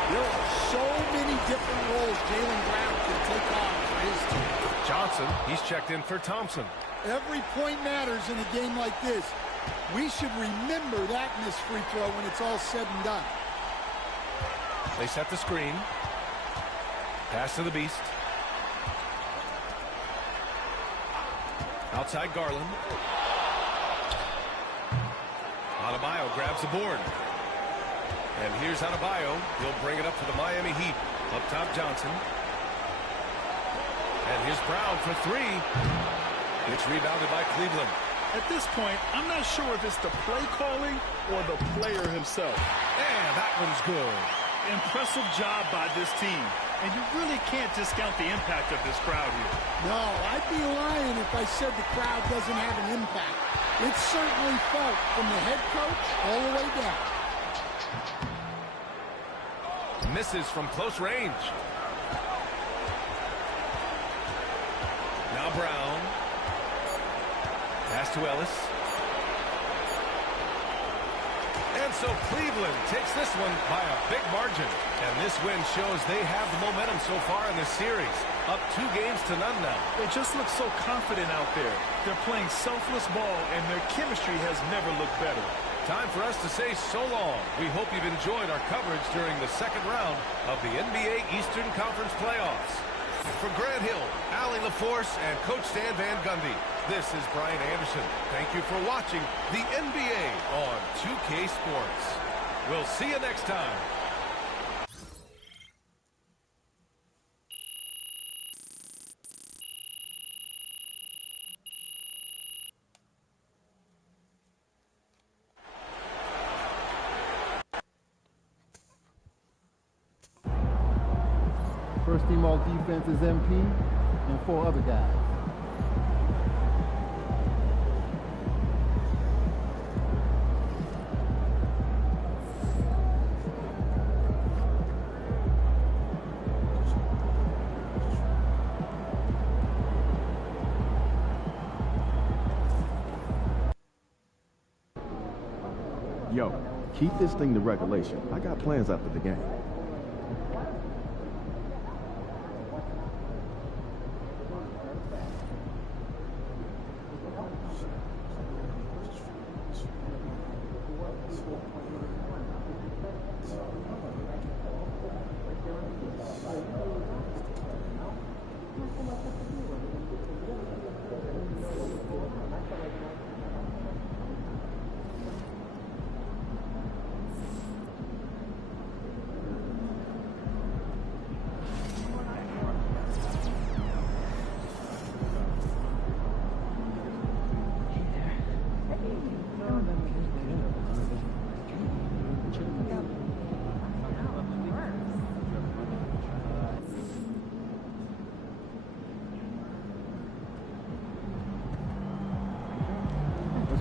There are so many different roles Jaylen Brown can take on for his team. Johnson, he's checked in for Thompson. Every point matters in a game like this. We should remember that in this free throw when it's all said and done. They set the screen. Pass to the Beast. Outside Garland. Adebayo grabs the board. And here's Adebayo. He'll bring it up for the Miami Heat. Up top, Johnson. And here's Brown for 3. It's rebounded by Cleveland. At this point, I'm not sure if it's the play calling or the player himself. And that one's good. Impressive job by this team. And you really can't discount the impact of this crowd here. No, I'd be lying if I said the crowd doesn't have an impact. It's certainly felt from the head coach all the way down. Misses from close range. Now Brown. Pass to Ellis. And so Cleveland takes this one by a big margin. And this win shows they have the momentum so far in this series. Up 2 games to none now. They just look so confident out there. They're playing selfless ball, and their chemistry has never looked better. Time for us to say so long. We hope you've enjoyed our coverage during the 2nd round of the NBA Eastern Conference Playoffs. For Grant Hill, Allie LaForce, and Coach Stan Van Gundy, this is Brian Anderson. Thank you for watching the NBA on 2K Sports. We'll see you next time. First team all defense is MP and 4 other guys. Yo, keep this thing to regulation. I got plans after the game.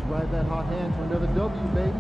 Ride that hot hand to another W, baby.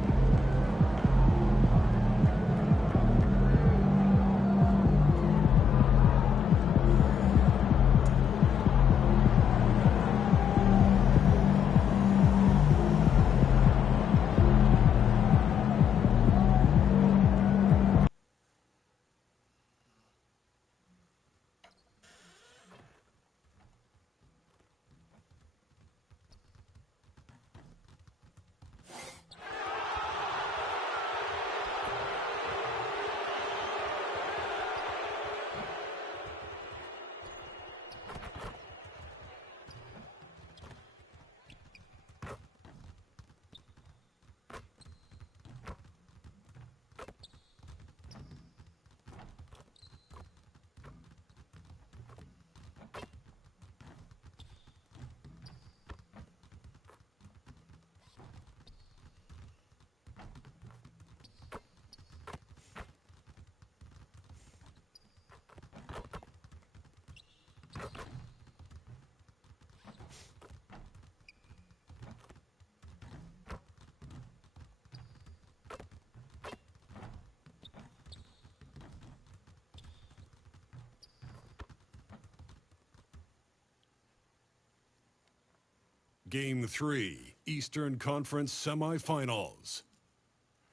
Game 3, Eastern Conference Semifinals.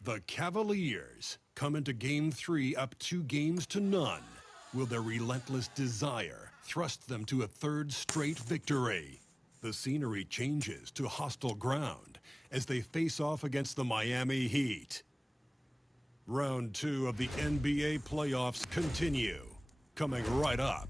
The Cavaliers come into Game 3 up 2-0. Will their relentless desire thrust them to a third straight victory? The scenery changes to hostile ground as they face off against the Miami Heat. Round 2 of the NBA playoffs continue, coming right up.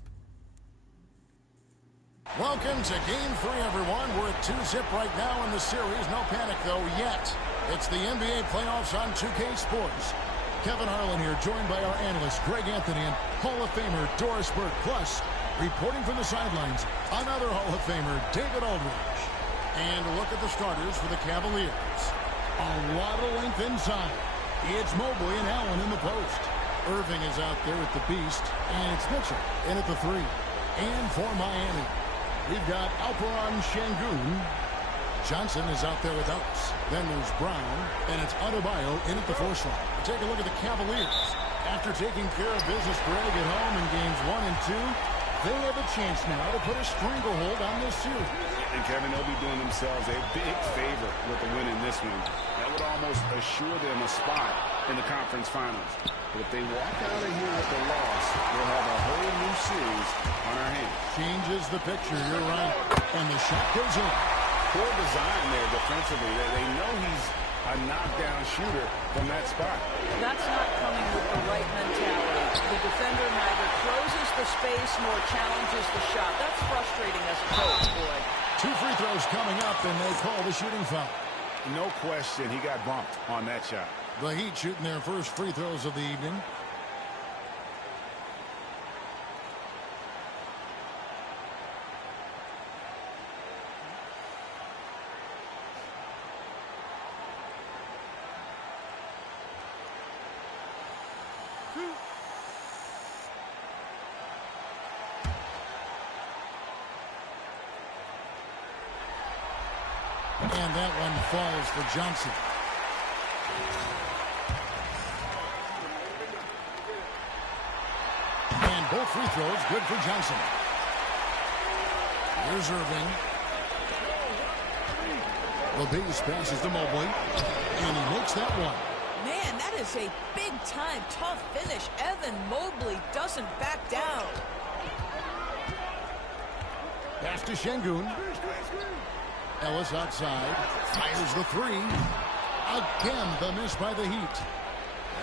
Welcome to Game 3, everyone. We're at 2-0 right now in the series. No panic, though, yet. It's the NBA playoffs on 2K Sports. Kevin Harlan here, joined by our analyst, Greg Anthony, and Hall of Famer Doris Burke. Plus, reporting from the sidelines, another Hall of Famer, David Aldridge. And look at the starters for the Cavaliers. A lot of length inside. It's Mobley and Allen in the post. Irving is out there at the beast, and it's Mitchell in at the 3. And for Miami, we've got Alperen Şengün. Johnson is out there with us. Then there's Brown, and it's Adebayo in at the 4 slot. Take a look at the Cavaliers. After taking care of business Greg at home in games 1 and 2, they have a chance now to put a stranglehold on this series. And Kevin, they'll be doing themselves a big favor with the win in this one. That would almost assure them a spot in the conference finals. But if they walk out of here with the loss, we'll have a whole new series on our hands. Changes the picture, you're right. And the shot goes in. Poor design there defensively. They know he's a knockdown shooter from that spot. That's not coming with the right mentality. The defender neither closes the space nor challenges the shot. That's frustrating as a coach, boy. 2 free throws coming up, and they call the shooting foul. No question, he got bumped on that shot. The Heat shooting their first free throws of the evening. And that one falls for Johnson. And both free throws good for Johnson. Here's Irving. The Beast passes to Mobley, and he makes that one. Man, that is a big-time, tough finish. Evan Mobley doesn't back down. Pass to Şengün. Ellis outside. Fires the three. Again, the miss by the Heat.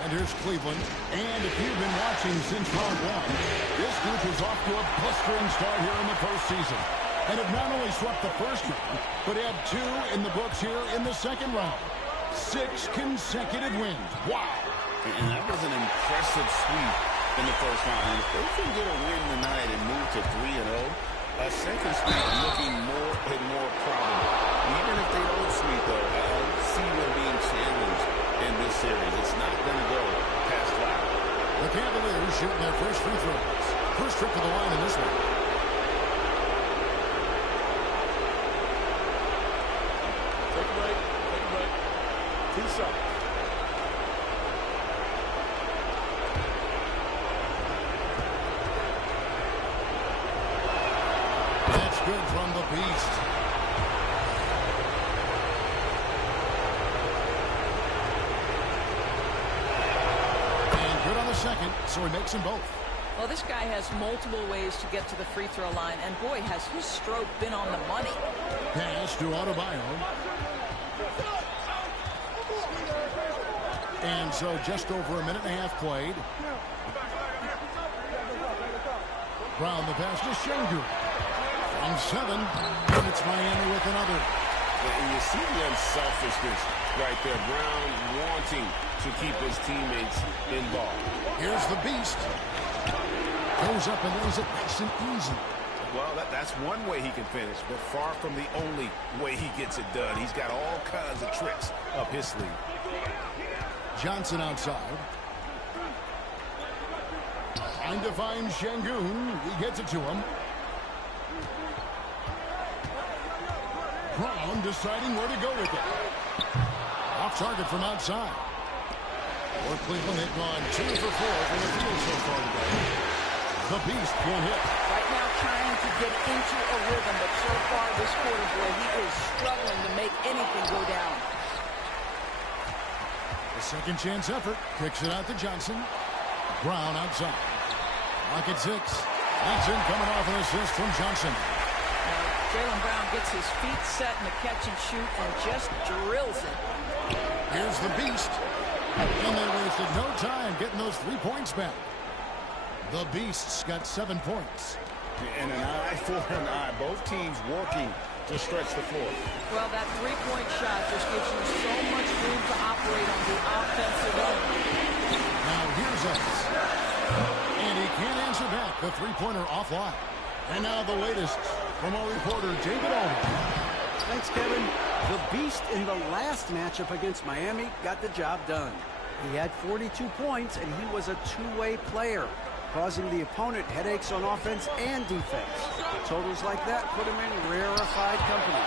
And here's Cleveland. And if you've been watching since round one, this group is off to a blistering start here in the postseason. And have not only swept the first round, but have 2 in the books here in the second round. 6 consecutive wins. Wow. And that was an impressive sweep in the first round. And if they can get a win tonight and move to 3-0, a second sweep looking more and more probable. Even if they don't sweep, though, I don't see them being challenged in this series. It's not going to go past 5. The Cavaliers shooting their first free throws. First trip to the line in this one. Take a break. Take a break. Peace up. That's good from the Beast. And good on the second, so he makes them both. Well, this guy has multiple ways to get to the free throw line, and boy, has his stroke been on the money. Pass to Adebayo. And so just over a minute and a half played. Brown the pass to Şengün. From 7, and it's Miami with another. And you see the unselfishness right there. Brown wanting to keep his teammates involved. Here's the Beast. Goes up and lays it nice and easy. Well, that's one way he can finish, but far from the only way he gets it done. He's got all kinds of tricks up his sleeve. Johnson outside. Trying to find Şengün. He gets it to him. Brown deciding where to go with it. Off target from outside. For Cleveland, they've gone 2 for 4 from the field so far today. The Beast won't hit. Right now trying to get into a rhythm, but so far this quarter, boy, he is struggling to make anything go down. A second chance effort. Kicks it out to Johnson. Brown outside. Lock at 6. That's in coming off an assist from Johnson. Jaylen Brown gets his feet set in the catch and shoot and just drills it. Here's the Beast. And they wasted no time getting those 3 points back. The Beasts got 7 points. And an eye for an eye. Both teams working to stretch the floor. Well, that 3-point shot just gives you so much room to operate on the offensive end. Now here's Ellis. And he can't answer back. The 3-pointer offline. And now the latest from our reporter, David Aldridge. Thanks, Kevin. The Beast in the last matchup against Miami got the job done. He had 42 points, and he was a two-way player, causing the opponent headaches on offense and defense. Totals like that put him in rarefied company.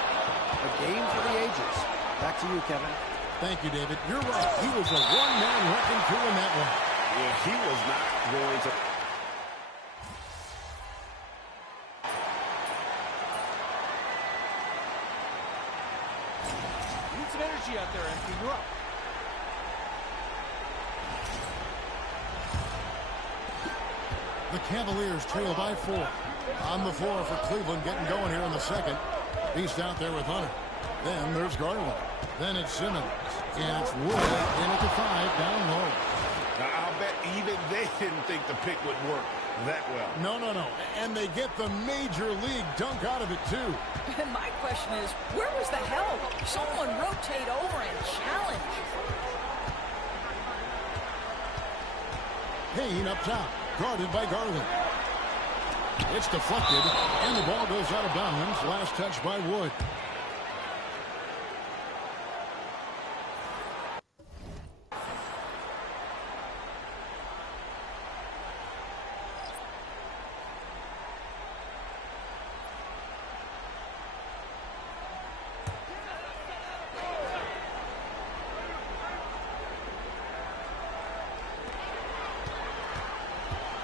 A game for the ages. Back to you, Kevin. Thank you, David. You're right. He was a one-man wrecking crew in that one. Yeah, he was not going to... Need some energy out there, MP. You're up. The Cavaliers trail by 4. On the floor for Cleveland, getting going here in the second. Beast out there with Hunter. Then there's Garland. Then it's Simmons. And it's Wood in at the 5 down low. Now, I'll bet even they didn't think the pick would work that well. No. And they get the major league dunk out of it, too. And my question is, where was the help? Someone rotate over and challenge. Payne up top, guarded by Garland. It's deflected, and the ball goes out of bounds. Last touch by Wood.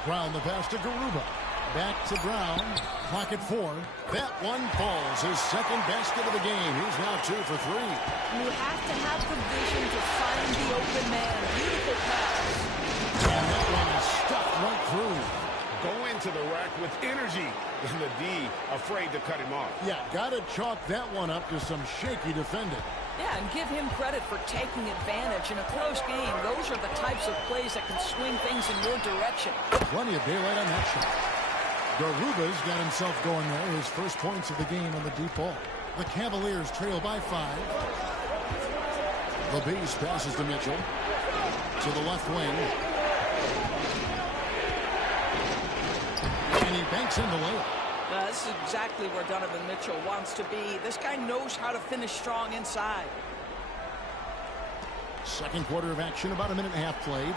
Brown the pass to Garuba. Back to Brown. Clock at 4. That one falls. His second basket of the game. He's now 2 for 3. You have to have the vision to find the open man. Beautiful pass. And that one is stuffed right through. Going to the rack with energy. And the D afraid to cut him off. Yeah, got to chalk that one up to some shaky defending. Yeah, and give him credit for taking advantage. In a close game, those are the types of plays that can swing things in your direction. Plenty of daylight on that shot. Garuba's got himself going there. His first points of the game on the deep ball. The Cavaliers trail by 5. LaBeast passes to Mitchell. To the left wing. And he banks in the layup. This is exactly where Donovan Mitchell wants to be. This guy knows how to finish strong inside. Second quarter of action, about a minute and a half played.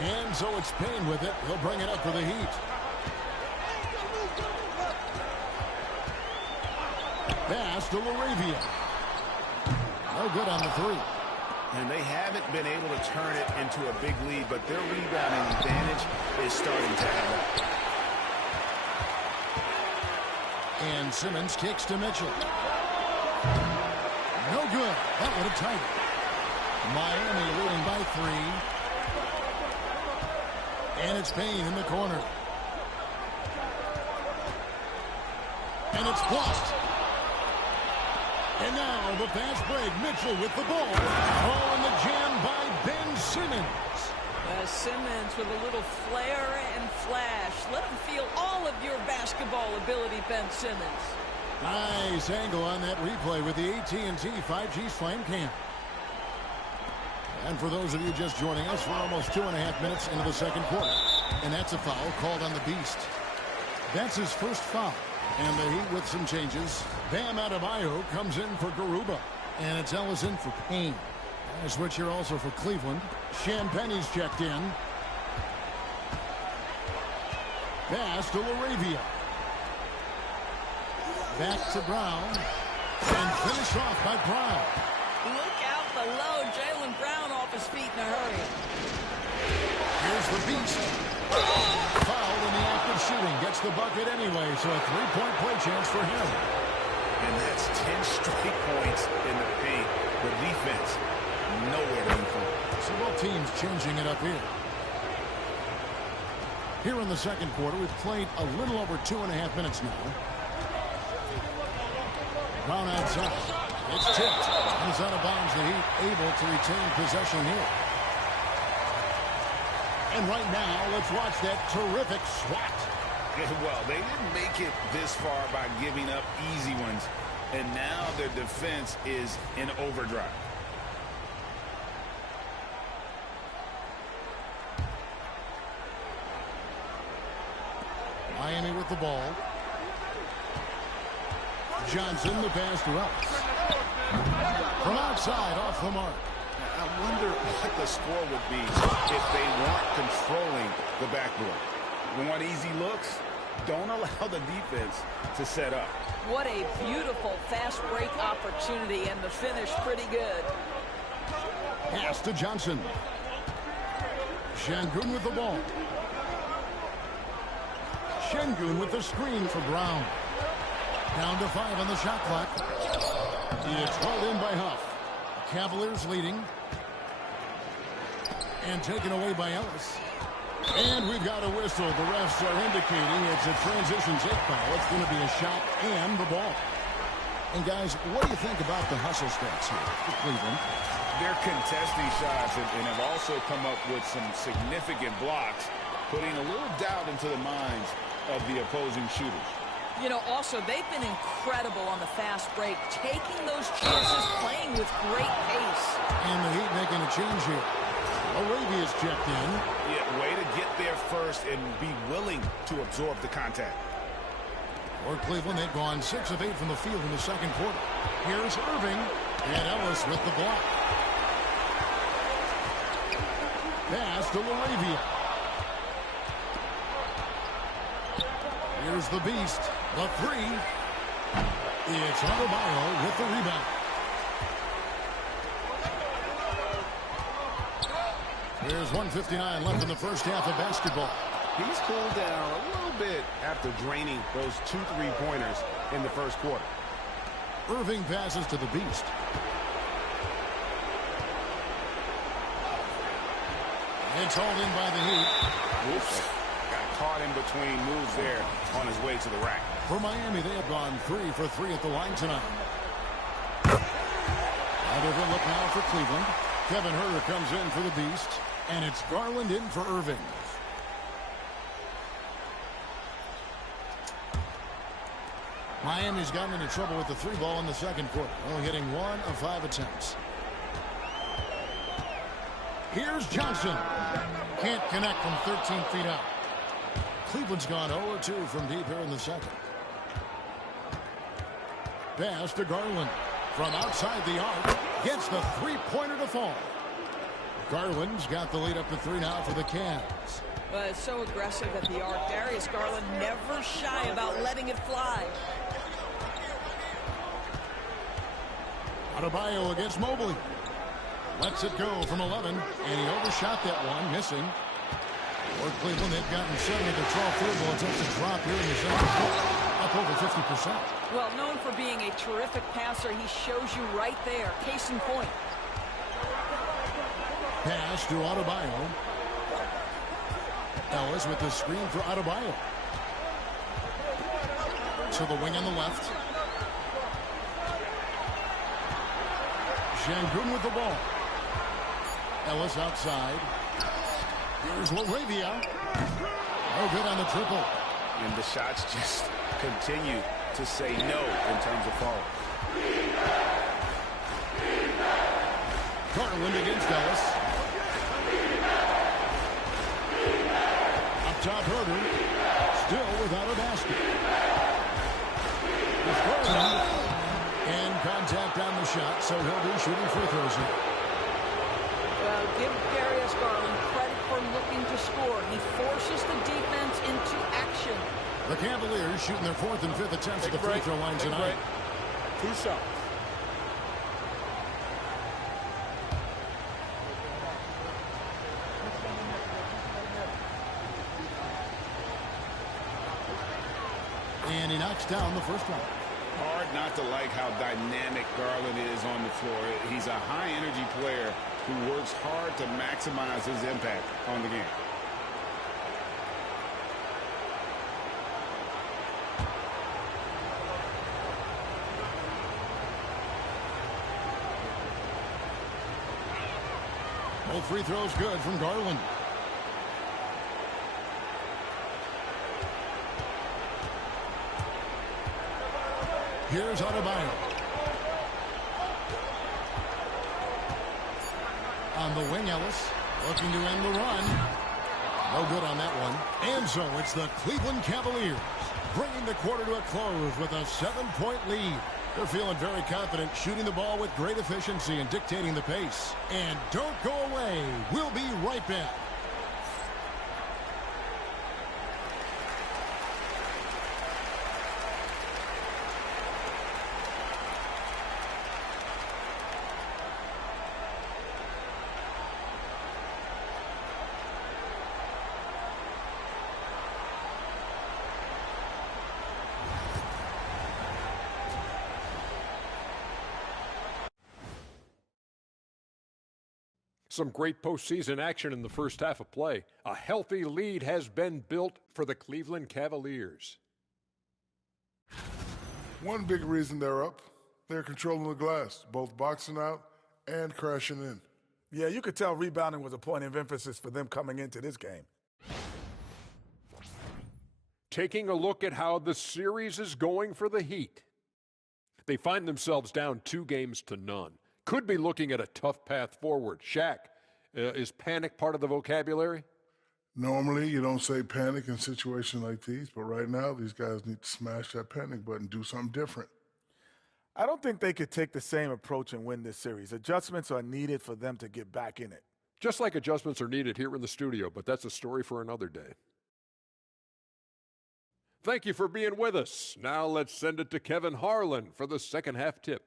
And so it's Payne with it. He'll bring it up for the Heat. Pass to LaRavia. No good on the 3. And they haven't been able to turn it into a big lead, but their rebounding advantage is starting to add up. And Simmons kicks to Mitchell. No good. That would have tied it. Miami leading by 3. And it's Payne in the corner. And it's blocked. And now the fast break. Mitchell with the ball. Oh, and the jam by Ben Simmons. Simmons with a little flair and flash. Let him feel all of your basketball ability, Ben Simmons. Nice angle on that replay with the AT&T 5G Slam Cam. And for those of you just joining us, we're almost 2.5 minutes into the second quarter. And that's a foul called on the Beast. That's his first foul. And the Heat with some changes. Bam Adebayo comes in for Garuba. And it's Ellis in for Payne. A switch here also for Cleveland. Champagne's checked in. Pass to LaRavia. Back to Brown. And finished off by Brown. Look out below. Jaylen Brown off his feet in a hurry. Here's the Beast. Foul in the act of shooting. Gets the bucket anyway, so a 3-point play chance for him. And that's 10 straight points in the paint. The defense, nowhere to be found. So both teams changing it up here. Here in the second quarter, we've played a little over 2.5 minutes now. Brown outside. It's tipped. And it's out of bounds. The Heat able to retain possession here. And right now, let's watch that terrific swat. Well, they didn't make it this far by giving up easy ones. And now their defense is in overdrive. Miami with the ball. Johnson, the pass to Ellis. From outside, off the mark. I wonder what the score would be if they weren't controlling the backboard. Want easy looks? Don't allow the defense to set up. What a beautiful fast break opportunity, and the finish pretty good. Pass to Johnson. Şengün with the ball. Şengün with the screen for Brown. Down to 5 on the shot clock. It's held in by Huff. Cavaliers leading. And taken away by Ellis. And we've got a whistle. The refs are indicating it's a transition take foul. It's going to be a shot and the ball. And guys, what do you think about the hustle stats here for Cleveland? They're contesting shots and have also come up with some significant blocks, putting a little doubt into the minds of the opposing shooters. You know, also, they've been incredible on the fast break, taking those chances, playing with great pace. And the Heat making a change here. Arabia's checked in. Yeah, way to get there first and be willing to absorb the contact. For Cleveland, they've gone 6 of 8 from the field in the second quarter. Here's Irving, and Ellis with the block. Pass to LaRavia. Here's the Beast. The 3. It's Adebayo with the rebound. There's 1:59 left in the first half of basketball. He's cooled down a little bit after draining those 2 3-pointers in the first quarter. Irving passes to the Beast. It's hauled in by the Heat. Whoops. Got caught in between moves there on his way to the rack. For Miami, they have gone 3 for 3 at the line tonight. A different look now for Cleveland. Kevin Huerter comes in for the Beast, and it's Garland in for Irving. Miami's gotten into trouble with the 3 ball in the second quarter, only hitting 1 of 5 attempts. Here's Johnson. Can't connect from 13 feet out. Cleveland's gone 0-2 from deep here in the second. Pass to Garland. From outside the arc, gets the 3-pointer to fall. Garland's got the lead up to 3 now for the Cavs. Well, it's so aggressive at the arc. Darius Garland never shy about letting it fly. Adebayo against Mobley. Lets it go from 11, and he overshot that one, missing. For Cleveland, they've gotten 7 of the 12 field goal attempts to drop here in the second quarter, up over 50%. Well, known for being a terrific passer, he shows you right there. Case in point. Pass to Adebayo. Ellis with the screen for Adebayo. To the wing on the left. Şengün with the ball. Ellis outside. Here's LaRavia. No good on the triple. And the shots just continue to say no in terms of falling. Garland against Ellis. Up top, Huerter. Still without a basket. With Garland. And contact on the shot, so he'll be shooting free throws here. Well, give Darius Garland credit for looking to score. He forces the defense into action. The Cavaliers shooting their 4th and 5th attempts at the free throw line tonight. 2 shots. And he knocks down the first one. Hard not to like how dynamic Garland is on the floor. He's a high-energy player who works hard to maximize his impact on the game. Both free throws good from Garland. Here's Adebayo. On the wing, Ellis looking to end the run. No good on that one. And so it's the Cleveland Cavaliers bringing the quarter to a close with a 7-point lead. They're feeling very confident, shooting the ball with great efficiency and dictating the pace. And don't go away. We'll be right back. Some great postseason action in the first half of play. A healthy lead has been built for the Cleveland Cavaliers. One big reason they're up, they're controlling the glass, both boxing out and crashing in. Yeah, you could tell rebounding was a point of emphasis for them coming into this game. Taking a look at how the series is going for the Heat. They find themselves down 2-0. Could be looking at a tough path forward. Shaq, is panic part of the vocabulary? Normally, you don't say panic in situations like these, but right now, these guys need to smash that panic button, do something different. I don't think they could take the same approach and win this series. Adjustments are needed for them to get back in it. Just like adjustments are needed here in the studio, but that's a story for another day. Thank you for being with us. Now let's send it to Kevin Harlan for the second half tip.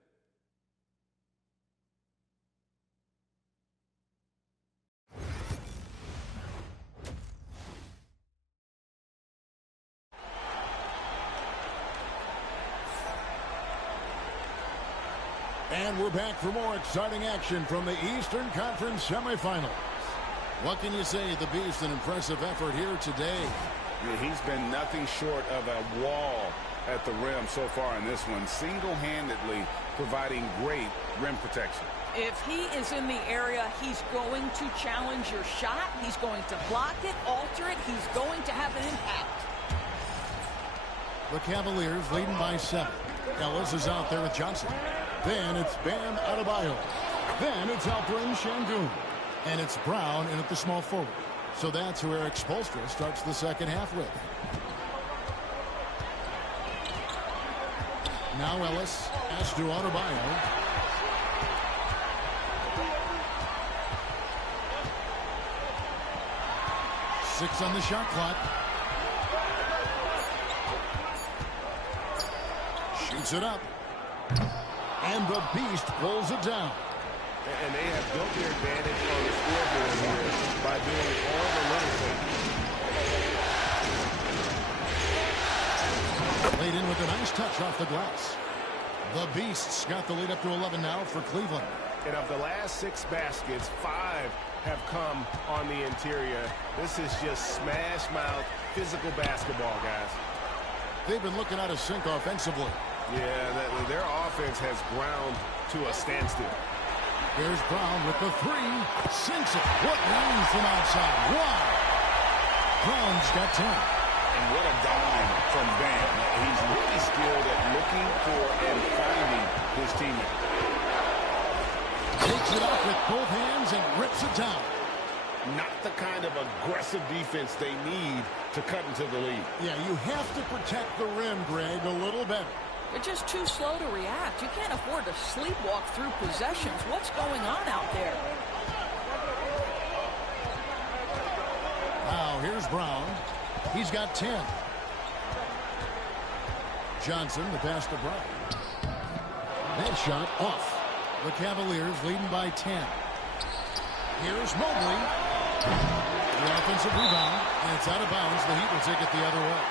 And we're back for more exciting action from the Eastern Conference semifinals. What can you say? The Beast, an impressive effort here today. Yeah, he's been nothing short of a wall at the rim so far in this one, single-handedly providing great rim protection. If he is in the area, he's going to challenge your shot. He's going to block it, alter it. He's going to have an impact. The Cavaliers leading by 7. Ellis is out there with Johnson. Then it's Bam Adebayo. Then it's Alperen Sengun. And it's Brown in at the small forward. So that's who Eric Spoelstra starts the second half with. Now Ellis, pass to Adebayo. Six on the shot clock. Shoots it up. And the Beast pulls it down. And they have built their advantage on the scoreboard here by doing all the little things. Laid in with a nice touch off the glass. The Beasts got the lead up to 11 now for Cleveland. And of the last 6 baskets, 5 have come on the interior. This is just smash mouth, physical basketball, guys. They've been looking out of sync offensively. Yeah, their offense has ground to a standstill. Here's Brown with the 3. Sinks it. What range from outside. Wow. Brown's got 10. And what a dime from Bam. He's really skilled at looking for and finding his teammate. Takes it off with both hands and rips it down. Not the kind of aggressive defense they need to cut into the lead. Yeah, you have to protect the rim, Greg, a little better. They're just too slow to react. You can't afford to sleepwalk through possessions. What's going on out there? Now, here's Brown. He's got 10. Johnson, the pass to Brown. That shot off. The Cavaliers leading by 10. Here's Mobley. The offensive rebound, and it's out of bounds. The Heat will take it the other way.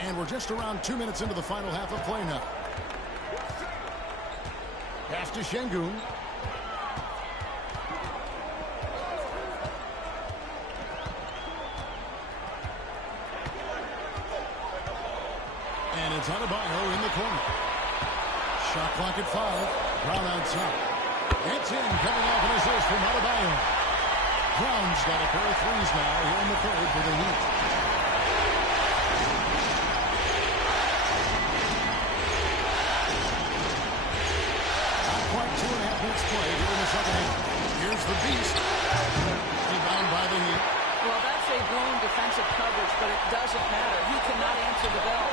And we're just around 2 minutes into the final half of play now. Pass to Sengun. And it's Adebayo in the corner. Shot clock at 5. Brown outside. It's in, coming off an assist from Adebayo. Brown's got a pair of threes now here in the third for the Heat. Quite 2.5 minutes play here in the second half. Here's the Beast. Rebound by the Heat. Well, that's a blown defensive coverage, but it doesn't matter. He cannot answer the bell.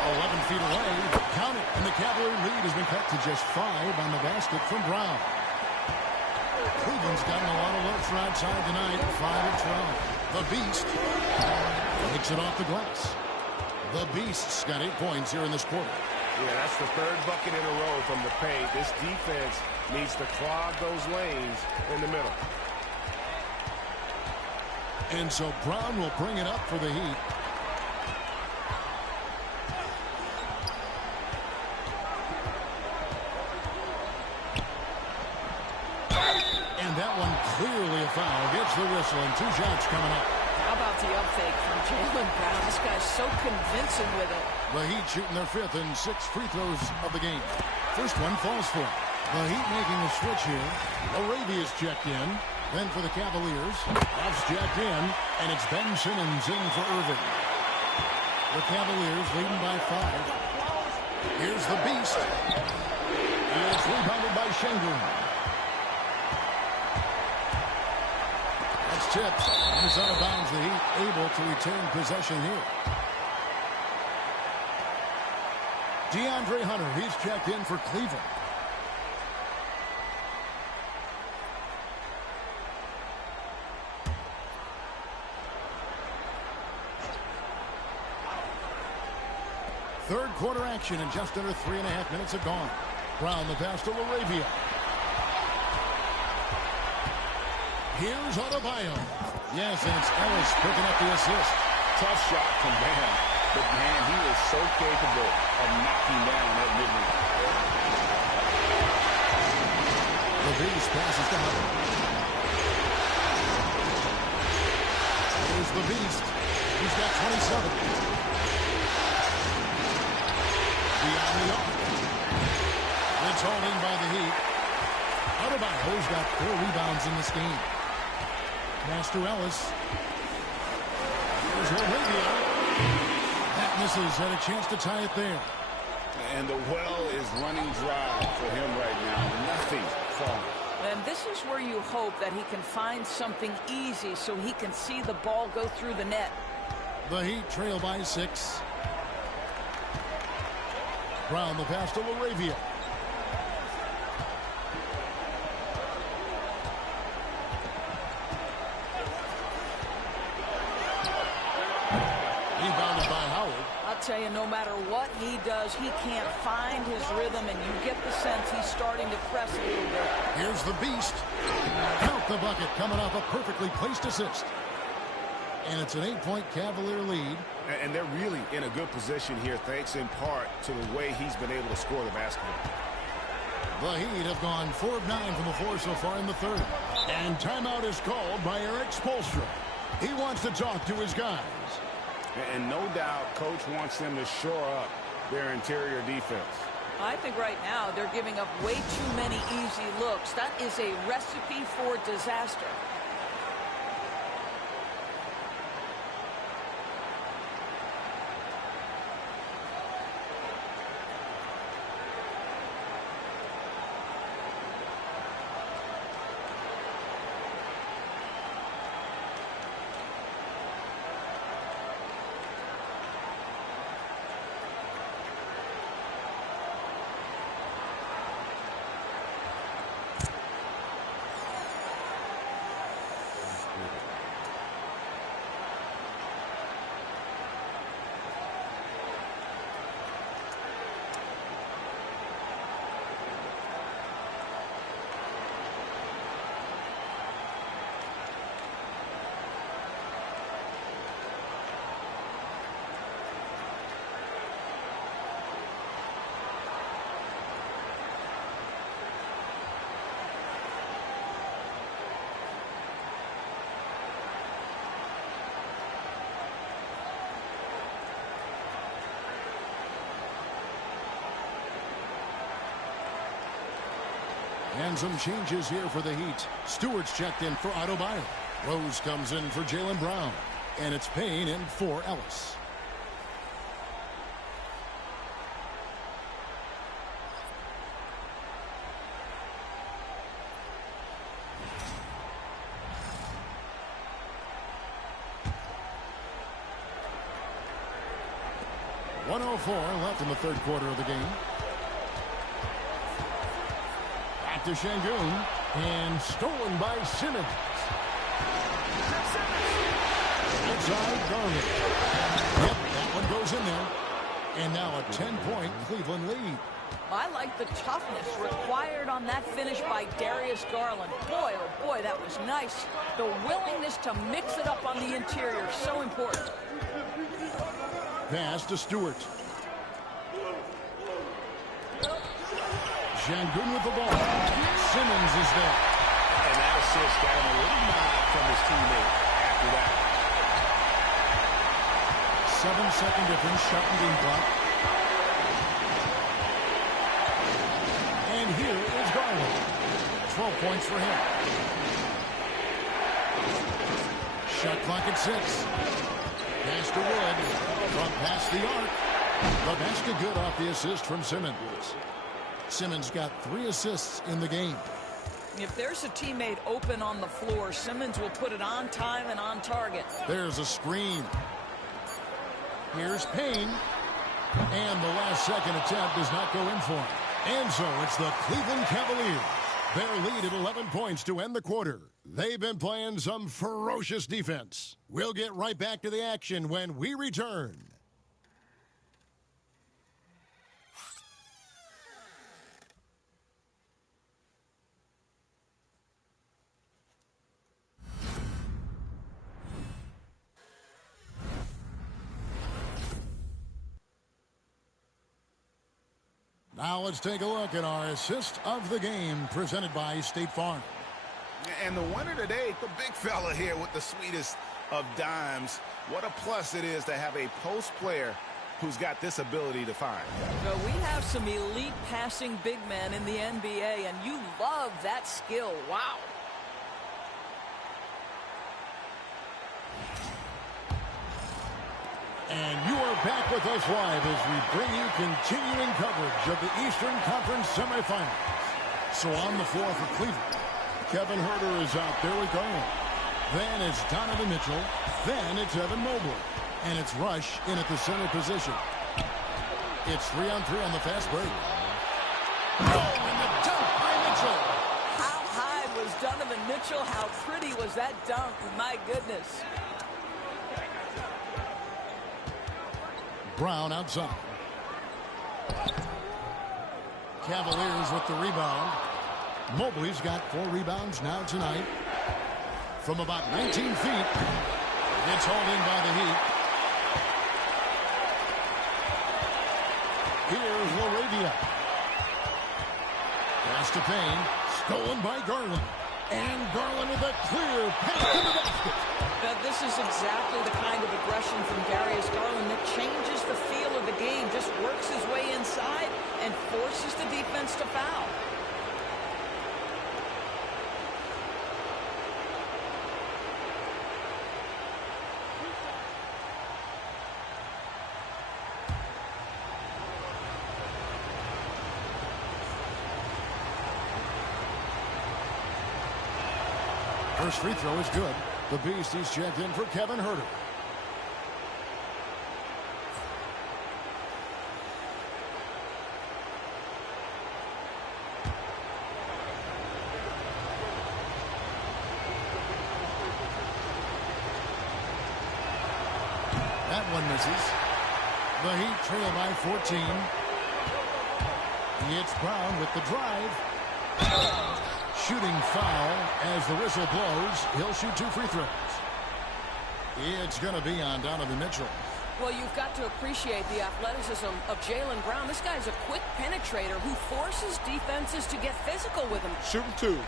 11 feet away. Count it. And the Cavalier lead has been cut to just 5 on the basket from Brown. Cleveland's gotten a lot of looks from outside tonight. 5 of 12. The Beast takes it off the glass. The Beast's got 8 points here in this quarter. Yeah, that's the 3rd bucket in a row from the paint. This defense needs to clog those lanes in the middle. And so Brown will bring it up for the Heat. And that one clearly a foul. Gets the whistle and 2 shots coming up. How about the up fake from Jaylen Brown? This guy's so convincing with it. The Heat shooting their 5th and 6th free throws of the game. First one falls for it. The Heat making a switch here. Arabia's checked in. Then for the Cavaliers, Ruff's jacked in, and it's Ben Simmons in for Irving. The Cavaliers leading by 5. Here's the Beast. It's rebounded by Sengun. That's tipped. And it's out of bounds. The Heat able to retain possession here. DeAndre Hunter, he's checked in for Cleveland. Third quarter action, and just under 3.5 minutes have gone. Brown, the pass to Arabia. Here's Adebayo. Yes, and it's Ellis picking up the assist. Tough shot from Bam. But, man, he is so capable of knocking down that mid-range. The Beast passes to Howard. Here's the Beast. He's got 27. Beyond the arc. It's holding by the Heat. Adebayo's got 4 rebounds in this game. Pass to Ellis. Here's Laravia. That misses. Had a chance to tie it there. And the well is running dry for him right now. Nothing falling. And this is where you hope that he can find something easy so he can see the ball go through the net. The Heat trail by 6. Brown the pass to Laravia. Rebounded by Howard. I'll tell you, no matter what he does, he can't find his rhythm, and you get the sense he's starting to press a little bit. Here's the Beast. Count the bucket, coming off a perfectly placed assist. And it's an 8-point Cavalier lead. And they're really in a good position here, thanks in part to the way he's been able to score the basketball. The Heat have gone 4 of 9 from the floor so far in the third. And timeout is called by Eric Spoelstra. He wants to talk to his guys. And no doubt, Coach wants them to shore up their interior defense. I think right now they're giving up way too many easy looks. That is a recipe for disaster. And some changes here for the Heat. Stewart's checked in for Adebayo. Rose comes in for Jaylen Brown. And it's Payne in for Ellis. .104 left in the third quarter of the game. Back to Şengün, and stolen by Simmons. Inside Garland. Yep, that one goes in there. And now a 10-point Cleveland lead. I like the toughness required on that finish by Darius Garland. Boy, oh boy, that was nice. The willingness to mix it up on the interior, so important. Pass to Stewart. Şengün with the ball. Simmons is there. And that assist got him a little nod from his teammate after that. 7-second difference, shot and game clock. And here is Garland. 12 points for him. Shot clock at 6. Pass to Wood. From past the arc. The basket good off the assist from Simmons. Simmons got 3 assists in the game. If there's a teammate open on the floor, Simmons will put it on time and on target. There's a screen. Here's Payne. And the last second attempt does not go in for him. And so it's the Cleveland Cavaliers. Their lead at 11 points to end the quarter. They've been playing some ferocious defense. We'll get right back to the action when we return. Now let's take a look at our assist of the game presented by State Farm. And the winner today, the big fella here with the sweetest of dimes. What a plus it is to have a post player who's got this ability to find. So we have some elite passing big men in the NBA, and you love that skill. Wow. And you are back with us live as we bring you continuing coverage of the Eastern Conference semifinals. So on the floor for Cleveland, Kevin Huerter is out there with Garland. Then it's Donovan Mitchell. Then it's Evan Mobley. And it's Rush in at the center position. It's 3-on-3 on the fast break. Oh, and the dunk by Mitchell. How high was Donovan Mitchell? How pretty was that dunk? My goodness. Brown outside. Cavaliers with the rebound. Mobley's got 4 rebounds now tonight. From about 19 feet. It's hauled in by the Heat. Here's LaRavia. Pass to Payne. Stolen by Garland. And Garland with a clear pass to the basket. Now, this is exactly the kind of aggression from Darius Garland that changes the feel of the game, just works his way inside and forces the defense to foul. First free throw is good. The Beast is checked in for Kevin Huerter. That one misses. The Heat trail by 14. It's Brown with the drive. Shooting foul as the whistle blows. He'll shoot 2 free throws. It's going to be on Donovan Mitchell. Well, you've got to appreciate the athleticism of Jaylen Brown. This guy's a quick penetrator who forces defenses to get physical with him. Shooting 2.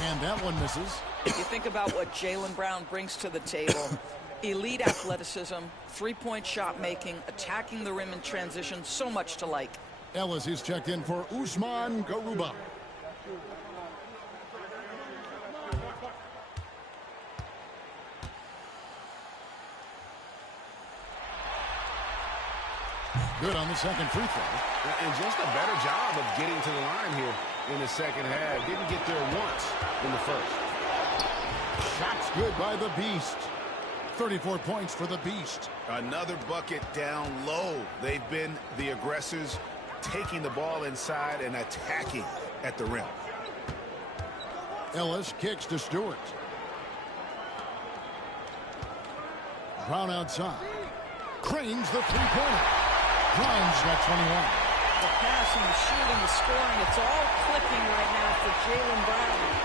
And that one misses. You think about what Jaylen Brown brings to the table. Elite athleticism, three-point shot making, attacking the rim in transition, so much to like. Ellis is checked in for Usman Garuba. Good on the second free throw. And just a better job of getting to the line here in the second half. Didn't get there once in the first. Shots good by the Beast. 34 points for the Beast. Another bucket down low. They've been the aggressors, taking the ball inside and attacking at the rim. Ellis kicks to Stewart. Brown outside. Cranes the three-pointer. Brown's got 21. The passing, the shooting, the scoring, it's all clicking right now for Jaylen Brown.